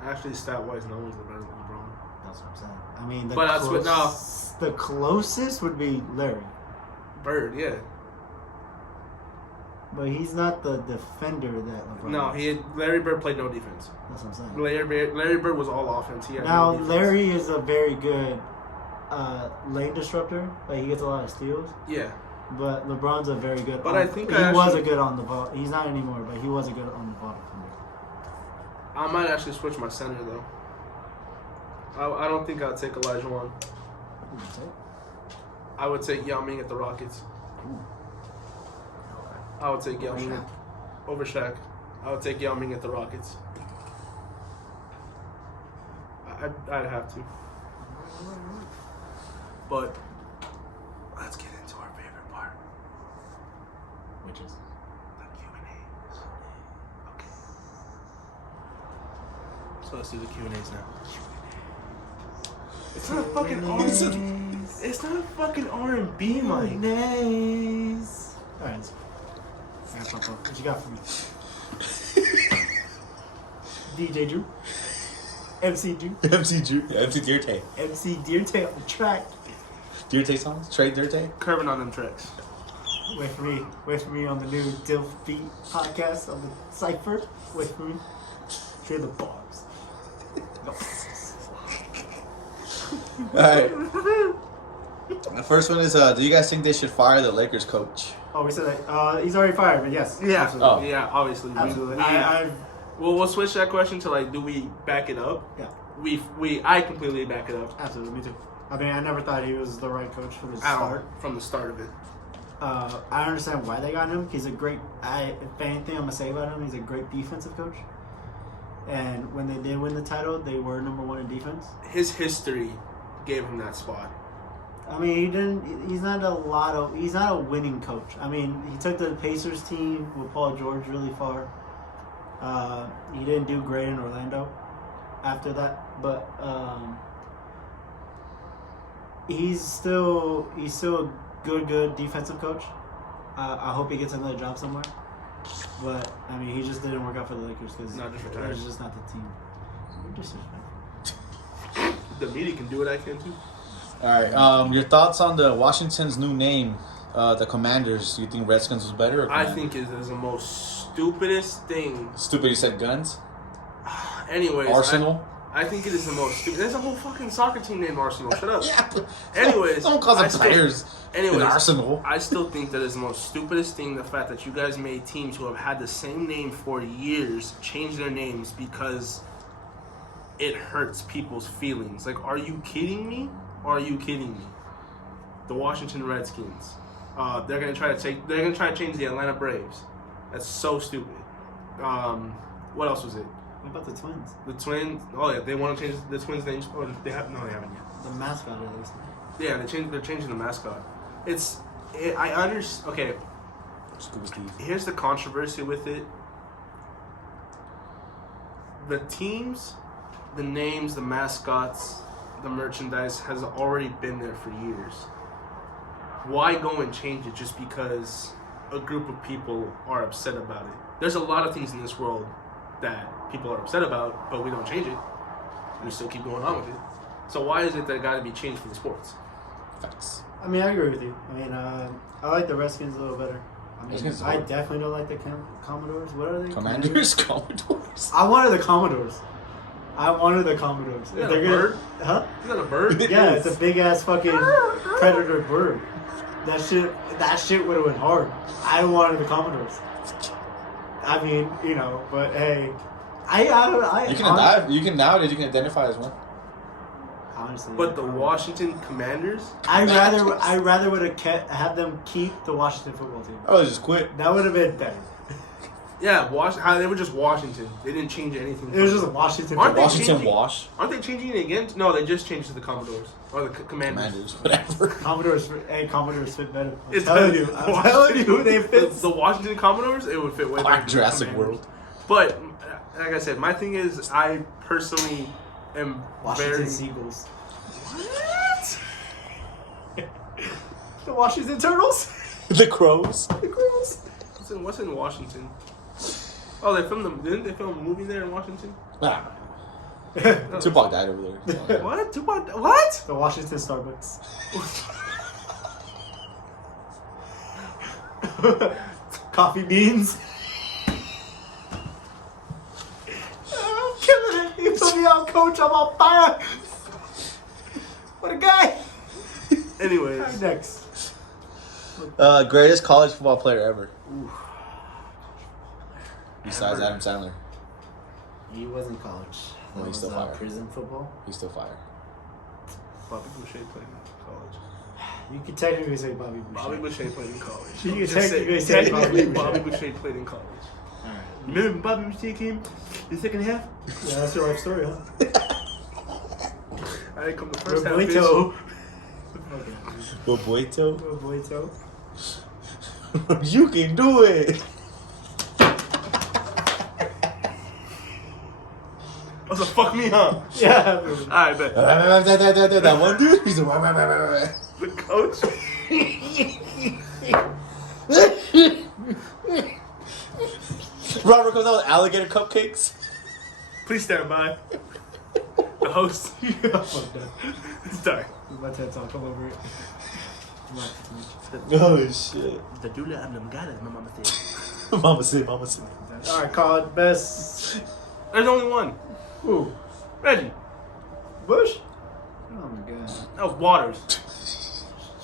Actually, stat-wise, no one's better than LeBron. That's what I'm saying. I mean, the the closest would be Larry. Bird, yeah. But he's not the defender that LeBron No, is. Larry Bird played no defense. That's what I'm saying. Larry Bird was all offense. He had Now, no defense. Larry is a very good lane disruptor. Like, he gets a lot of steals. Yeah. But LeBron's a very good. But I think he was a good on the ball. He's not anymore, but he was a good on the ball defender. I might actually switch my center though. I don't think I'd take Elijah one. Who would you take? I would take Yao Ming at the Rockets. Ooh. I would take Yao Ming over Shaq. I would take Yao Ming at the Rockets. I'd have to. But let's get into our favorite part. coaches. Okay. So let's do the Q&As now. It's not a fucking R&B. It's not a fucking R&B, Mike. Mayonnaise. All right. Alright, Papa, what you got for me? DJ Drew. MC Drew. MC Drew. MC Dirte. MC Dirte on the track. Dirte songs? Trey Dirte? Curving on them tracks. Wait for me on the new Dilf Beat podcast on the Cypher. Wait for me. Hear the bars. Alright. The first one is, do you guys think they should fire the Lakers coach? Oh, we said that. He's already fired, but yes. Yeah. Absolutely. Yeah, obviously. Absolutely. We'll switch that question to like, do we back it up? Yeah. I completely back it up. Absolutely, me too. I mean, I never thought he was the right coach from the At all, start. from the start of it. I understand why they got him. He's a great. If anything, I'm gonna say about him, he's a great defensive coach. And when they did win the title, they were #1 in defense. His history gave him that spot. I mean, he didn't. He's not a winning coach. I mean, he took the Pacers team with Paul George really far. He didn't do great in Orlando after that, but he's still a good defensive coach. I hope he gets another job somewhere. But I mean, he just didn't work out for the Lakers because it's just not the team. We're disrespectful. The media can do it. I can too. Alright, your thoughts on the Washington's new name, the Commanders. Do you think Redskins was better or I Commanders? think it is the most stupidest thing. Stupid, you said guns? Anyways. Arsenal? I think it is the most stupid. There's a whole fucking soccer team named Arsenal. Shut up. Yeah, but Anyways. don't call them players in Arsenal. I still think that is the most stupidest thing, the fact that you guys made teams who have had the same name for years change their names because it hurts people's feelings. Like, are you kidding me? Or are you kidding me? The Washington Redskins. They're gonna try to change the Atlanta Braves. That's so stupid. What else was it? What about the Twins? The Twins. Oh yeah, they want to change the Twins' names. Or they haven't yet. The mascot at least. Yeah, they're changing the mascot. I understand. Okay, Scuba Steve. here's the controversy with it. The teams, the names, the mascots, the merchandise has already been there for years. Why go and change it just because a group of people are upset about it? There's a lot of things in this world that people are upset about, but we don't change it. We still keep going on with it. So why is it that it got to be changed for the sports? Facts. I mean, I agree with you. I mean, I like the Redskins a little better. I mean, Redskins I are- definitely don't like the Commodores. What are they? Commanders? Commodores? I wanted the Commodores. If that they're a gonna- bird? Huh? Is that a bird? Yeah, it's a big ass fucking predator bird. That shit would have went hard. I wanted the Commodores. I mean, but hey, You can nowadays you can identify as one. honestly. But the Washington Commanders? I rather would have had them keep the Washington football team. Oh, just quit. That would have been better. Yeah, they were just Washington. They didn't change anything. It was just Washington. Aren't they Washington changing- Wash. Aren't they changing it again? No, they just changed to the Commodores. Or the Commanders. Commanders, whatever. Commodores fit better. I'm It's telling you, they fit. The Washington Commodores, it would fit way better. Like than Jurassic the Commanders. World. But, like I said, my thing is, I personally am Washington very... Seagulls. What? The Washington Turtles. The Crows. The Crows. What's in Washington? Oh, didn't they film a movie there in Washington? Ah. Tupac died over there. What? Tupac? What? The Washington Starbucks. Coffee beans. I'm killing it. You put me on, coach. I'm on fire. What a guy. Anyways. Right, next. Greatest college football player ever. Ooh. Besides Ever. Adam Sandler. He was in college. No, That he's was, still fire. prison football. He's still fire. Bobby Boucher played in college. You could technically say Bobby Boucher. Bobby Boucher played in college. You can Just technically say technically Bobby Bobby Boucher. Boucher played in college. Alright. Remember when Bobby Boucher came the second half? Yeah, that's your life story, huh? I didn't come the first half. Roboito. Boboito. Roboito. You can do it. Oh, so fuck me, huh? Yeah. Alright, bet. That one dude, he's a The coach? Robert comes out with alligator cupcakes. Please stand by. The host. Yeah, fuck that. Sorry. My TED Talk, come over it. Oh shit. The Dula and them guys, my mama said. Mama said. Alright, Colin, best. There's only one. Who? Reggie. Bush? Oh my god. That was Waters.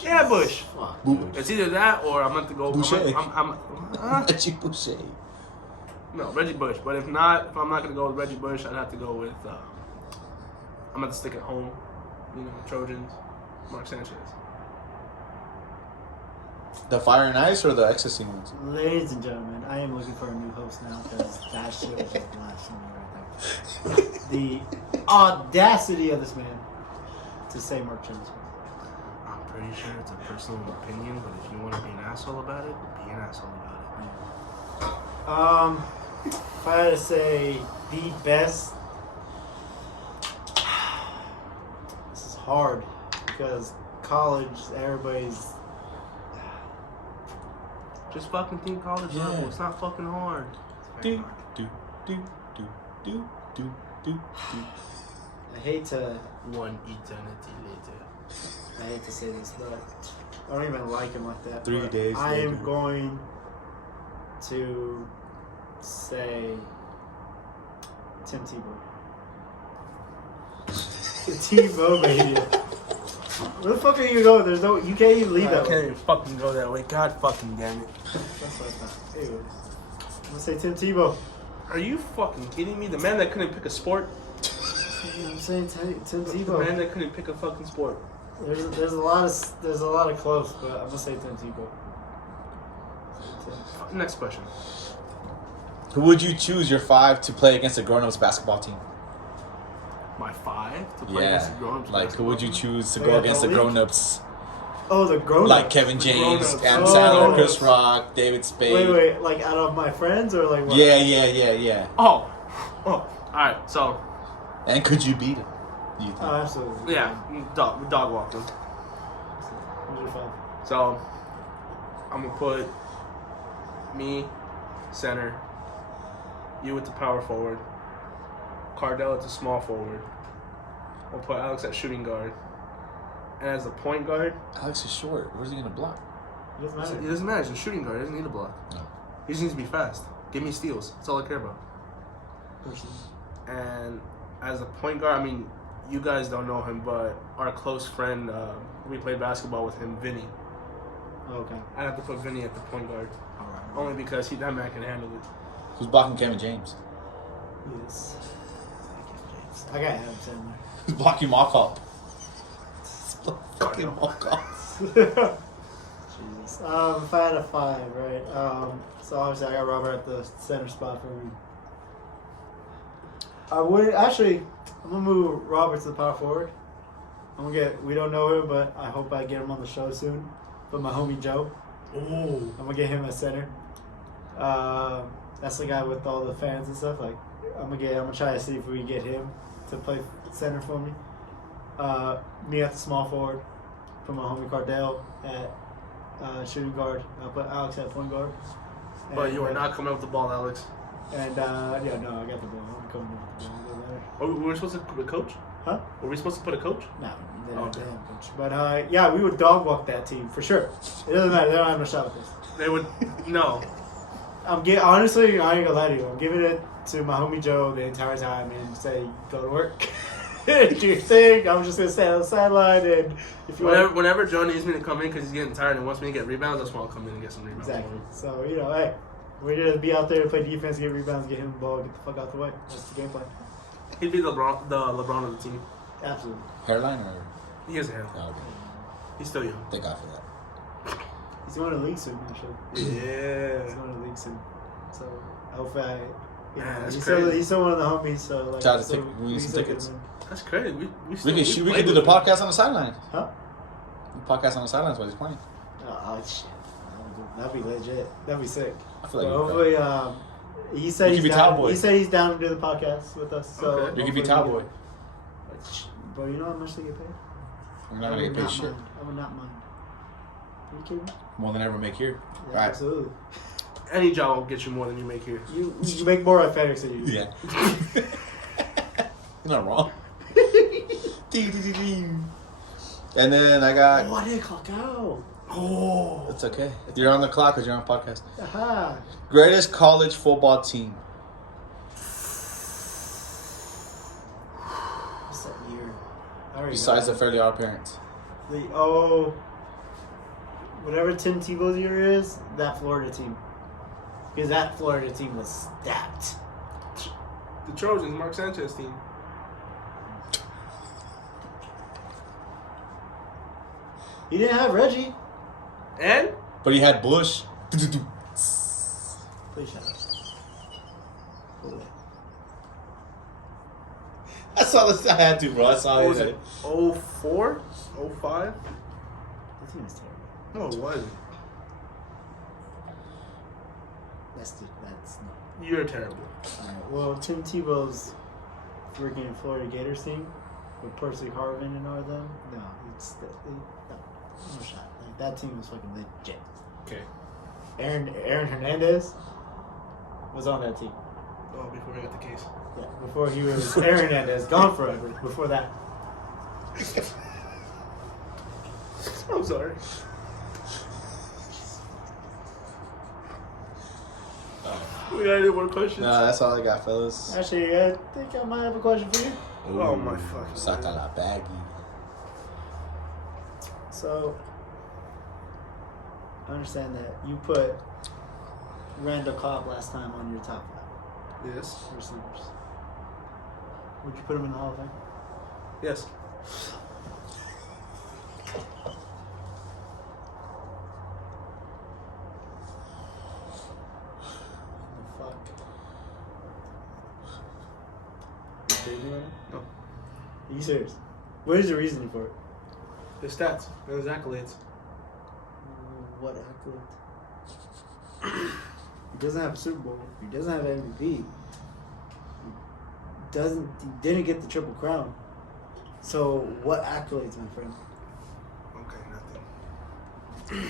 Yeah, Bush. Fuck. It's either that or I'm going to go. Boucher. Reggie Boucher. No, Reggie Bush. But if I'm not going to go with Reggie Bush, I'd have to go with. I'm going to stick at home. You know, Trojans. Mark Sanchez. The Fire and Ice or the Ecstasy ones? Ladies and gentlemen, I am looking for a new host now because that shit was just blasphemy right there. The audacity of this man to say Mark Sanchez. I'm pretty sure it's a personal opinion, but if you want to be an asshole about it, be an asshole about it. If I had to say the best, this is hard because college, everybody's. Just fucking think college level. It's not fucking hard. Do. I hate to. One eternity later. I hate to say this, but I don't even like him like that. 3 but days I am later. going to say Tim Tebow, baby. Where the fuck are you gonna go? There's no. You can't even leave that I can't way. even fucking go that way. God fucking damn it. That's what I thought. Anyway, I'm gonna say Tim Tebow. Are you fucking kidding me? The man that couldn't pick a sport? I'm saying Tim The Tebow. man that couldn't pick a fucking sport. There's a lot of close, but I'm gonna say Tim Tebow. Next question. Who would you choose your 5 to play against a grown-ups basketball team? My 5 to play against the grown-ups. Like who would you choose to They go got against the the league? grown-ups? Oh, the grown-ups. Like Kevin The James, grown-ups. Adam Oh. Sandler, Chris Rock, David Spade. Wait, like out of my friends or like what? Yeah. Oh. Alright, so. And could you beat him? Do you think? Oh, absolutely. Yeah, dog walked him. Who's your 5? So, I'm going to put me, center, you at the power forward, Cardell at the small forward. I'll put Alex at shooting guard. And as a point guard, Alex is short. Where's he gonna block? It doesn't matter. it doesn't matter. He's a shooting guard. He doesn't need a block. No. He just needs to be fast. Give me steals. That's all I care about. Personally. And as a point guard, I mean, you guys don't know him, but our close friend, we played basketball with him, Vinny. Okay. I'd have to put Vinny at the point guard. All right. Only because that man can handle it. Who's blocking Kevin James? Yes. I got Adam Sandler. Who's blocking Malkoff? Fucking Malkoff. Jesus. If I had a 5, right? So obviously I got Robert at the center spot for me. I would actually. I'm gonna move Robert to the power forward. We don't know him, but I hope I get him on the show soon. But my homie Joe. Ooh. I'm gonna get him at center. That's the guy with all the fans and stuff. Like, I'm gonna try to see if we can get him to play center for me. Me at the small forward. Put my homie Cardell at shooting guard. I'll put Alex at point guard. But you are not coming up with the ball, Alex. And no, I got the ball. I'm coming up with the ball. Oh, we were supposed to put a coach? Huh? Were we supposed to put a coach? No, they Oh, don't okay. have a coach. But yeah, we would dog walk that team for sure. It doesn't matter. They don't have no shot with this. They would. No. Honestly, I ain't gonna lie to you. I'm giving it to my homie Joe the entire time and say, go to work. Do your thing. I'm just gonna stand on the sideline and if you Whenever Joe needs me to come in because he's getting tired and wants me to get rebounds, that's when I'll come in and get some rebounds. exactly. So hey, we're gonna be out there to play defense, get rebounds, get him the ball, get the fuck out the way. That's the game plan. He'd be the LeBron of the team. Absolutely. Hairline or? He has a hair. Oh, okay. He's still young. Thank God for that. He's going to the league soon, actually. He's Yeah. going to the league soon. So hopefully, That's he's crazy. still one of the homies. So like, Shout out to so we need some still tickets. get him That's crazy. We We played can do with the him. podcast on the sideline. in. Huh? The podcast on the sidelines while he's playing. Oh shit! I don't do That'd be legit. That'd be sick. I feel like hopefully, he said You he's could be down. Cowboy. He said he's down to do the podcast with us. So Okay. you could be hopefully Cowboy. Bro, you know how much they get paid? I'm not gonna get paid shit. Mind. I would not mind. Are you kidding me? More than I ever make here. Yeah, Right. absolutely. Any job will get you more than you make here. You make more at FedEx than you do. Yeah. You're not wrong. And then I got. Oh, I didn't clock out. Oh. It's okay. You're on the clock because you're on podcast. Aha. Greatest college football team. What's that year? I already Besides got the Fairly Odd Parents. Whatever Tim Tebow's year is, that Florida team. Because that Florida team was stacked. The Trojans, Mark Sanchez team. He didn't have Reggie. And? But he had Bush. Please shut up. Cool. I saw this. I had to, bro. I saw What was it. it? 04? 05? That team is terrible. No, it wasn't. That's not. You're terrible. Alright, well, Tim Tebow's freaking Florida Gators team with Percy Harvin and all of them. No, no shot. Like that team was fucking legit. Okay. Aaron Hernandez was on that team. Oh, before I got the case. Yeah, before he was Aaron Hernandez, gone forever. Before that, I'm sorry. We got any more questions? Nah, that's all I got, fellas. actually, I think I might have a question for you. Oh my fucking Saca God. la baggy. So, I understand that you put Randall Cobb last time on your top 5 Yes. receivers. Would you put him in the Hall of Fame? Yes. What the fuck? No. Are you serious? What is the reasoning for it? His stats and his accolades. What accolade? He doesn't have a Super Bowl. He doesn't have MVP. He didn't get the Triple Crown. So what accolades, my friend? Okay, nothing.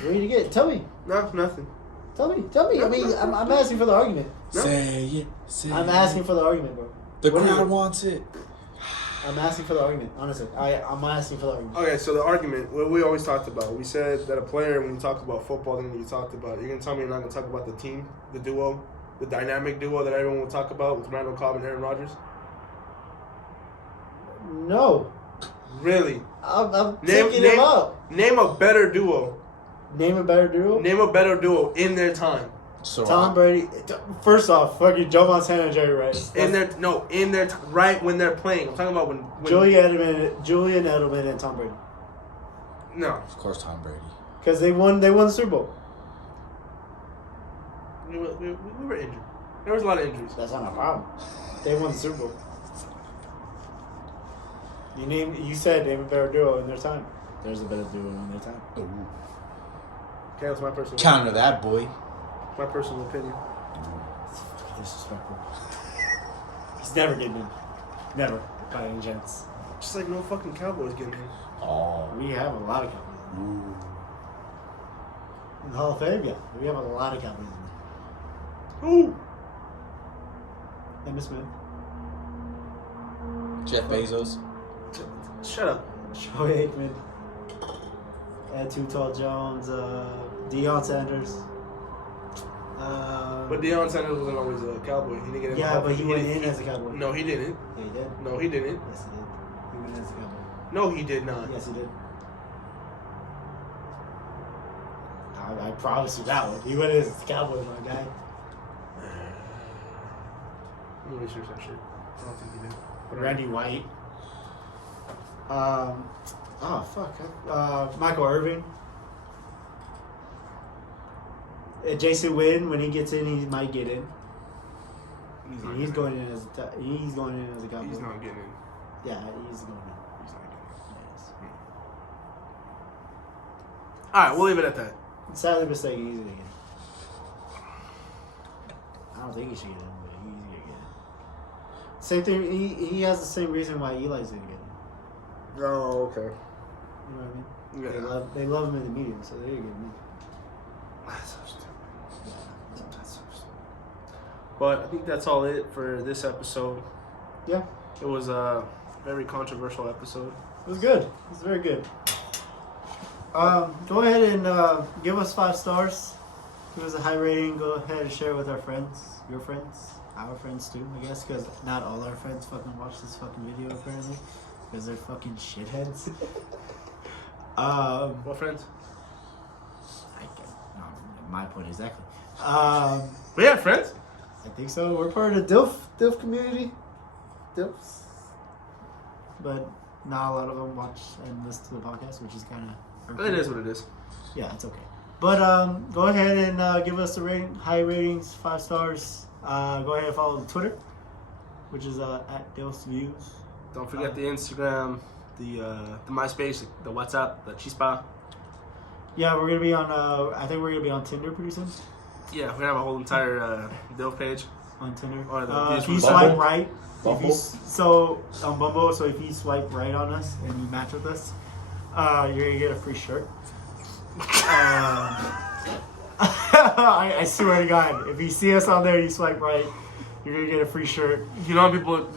Where did you get it? Tell me. No, nothing. Tell me. I mean, I'm asking for the argument. No. Say it. Say I'm it. asking for the argument, bro. The What is crowd it? wants it. I'm asking for the argument. Honestly, I'm asking for the argument. Okay, so the argument, what we always talked about, we said that a player, when you talk about football, then you talked about, you're going to tell me you're not going to talk about the team, the duo, the dynamic duo that everyone will talk about with Randall Cobb and Aaron Rodgers? No, Really? I'm taking him up. Name a better duo. Name a better duo. Name a better duo in their time. So Tom Brady. First off, fucking Joe Montana and Jerry Rice. In their right when they're playing. I'm talking about when Julian Edelman, and Tom Brady. No. Of course, Tom Brady. Because they won the Super Bowl. We were injured. There was a lot of injuries. That's not my problem. They won the Super Bowl. You said name a better duo in their time. There's a better duo in their time. Ooh. Okay, that's my personal Counter that, boy. my personal opinion. It's fucking disrespectful. He's never getting in. Never. By any chance. Just like no fucking Cowboys getting in. Oh. We have a lot of Cowboys. Ooh. In the Hall of Fame, yeah. We have a lot of Cowboys in there. Who? Emmitt Smith. Jeff Bezos. Shut up. Troy Aikman. Ed Too Tall Jones. Deion Sanders. But Deion Sanders wasn't always a Cowboy. He didn't get in. the Yeah, Hall but of he Fame. went in as a Cowboy. No, he didn't. Yeah, he did. No, he didn't. Yes, he did. He went in as a Cowboy. No, he did not. Yes, he did. I promise you that one. He went in as a Cowboy, my guy. Let me research that shit. I don't think he did. Randy White. Michael Irvin. Jason Witten, when he gets in, he might get in. He's going in as a Cowboy. He's not getting in. Yeah, he's going in. He's not getting in. All right, we'll leave it at that. sadly mistaken, he's gonna get it. I don't think he should get it, but he's gonna get it. Same thing. He has the same reason why Eli's gonna get it. Oh, okay. You know what I mean? Yeah. They love him in the media, so they're gonna get him. That's so stupid. That's so stupid. But I think that's all it for this episode. Yeah, It was a very controversial episode. it was good. It was very good. Go ahead and give us 5 stars. Give us a high rating. Go ahead and share it with our friends, your friends, our friends too, I guess, because not all our friends fucking watch this fucking video apparently, because they're fucking shitheads. What friends? I get, no, my point exactly. We have friends. I think so. We're part of the DILF community. DILFs. But not a lot of them watch and listen to the podcast, which is kind of... It is what it is. Yeah, it's okay. But go ahead and give us a rating, high ratings, 5 stars. Go ahead and follow the Twitter, which is at DILFs Views. Don't forget the Instagram, the MySpace, the WhatsApp, the Chispa. Yeah, we're gonna be on. I think we're gonna be on Tinder pretty soon. Yeah, we have a whole entire DILF page. On Tinder. Or the If you Bumble? swipe right, Bumble? so on Bumble, so if you swipe right on us and you match with us, you're gonna get a free shirt. I swear to God, if you see us on there, and you swipe right, you're gonna get a free shirt. You know, people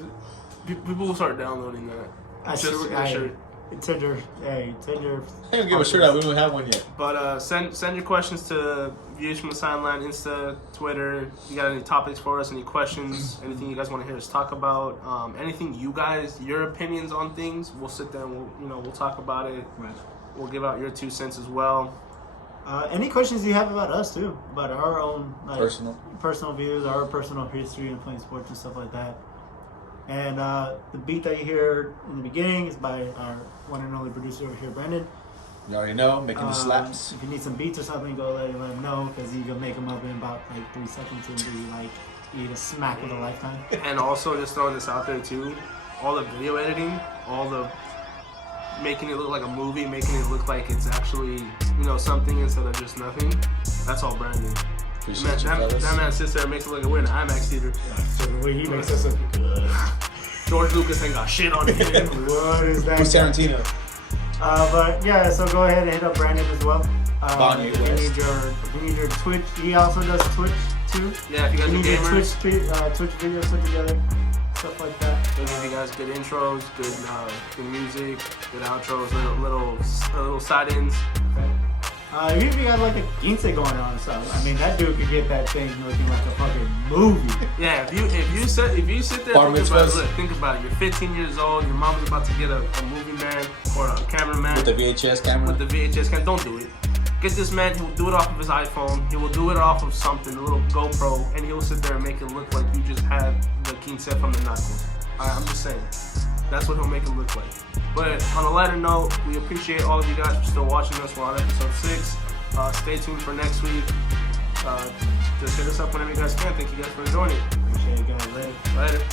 will start downloading that. Shirt. Tinder, hey, Tinder. Hey, we'll give a shirt out. We don't have one yet. But send your questions to Views from the Sideline, Insta, Twitter. You got any topics for us? Any questions? Anything you guys want to hear us talk about? Anything you guys, your opinions on things? We'll sit there and we'll talk about it. Right. We'll give out your 2 cents as well. Any questions you have about us too, about our own personal views, our personal history in playing sports and stuff like that. And the beat that you hear in the beginning is by our one and only producer over here, Brendan. You already know, making the slaps. If you need some beats or something, go let him know, because he can make them up in about like 3 seconds and be like, eat a smack of a lifetime. And also, just throwing this out there too, all the video editing, all the making it look like a movie, making it look like it's actually something instead of just nothing. That's all Brandon. That man sits there and makes it look like we're in an IMAX theater. Yeah, so the way he makes us look good. George Lucas ain't got shit on it. What is that? Who's Tarantino? But yeah, so go ahead and hit up Brandon as well. Bonnie if you need your Twitch, he also does Twitch too. Yeah, if you guys you are need your gamers, Twitch videos put together, stuff like that. we'll give you guys good intros, good music, good outros, little side-ins. Even if you got like a Quince going on or something, I mean that dude could get that thing looking like a fucking movie. Yeah, if you sit there, think about it. You're 15 years old. Your mom's about to get a movie man or a cameraman With the VHS camera? With the VHS camera, don't do it. Get this man. He'll do it off of his iPhone. He will do it off of something, a little GoPro, and he'll sit there and make it look like you just had the Quince from the narcos. I'm just saying. That's what he'll make it look like. But on a lighter note, we appreciate all of you guys for still watching us. We're on episode 6. Stay tuned for next week. Just hit us up whenever you guys can. Thank you guys for joining. Appreciate you guys. Later. Later.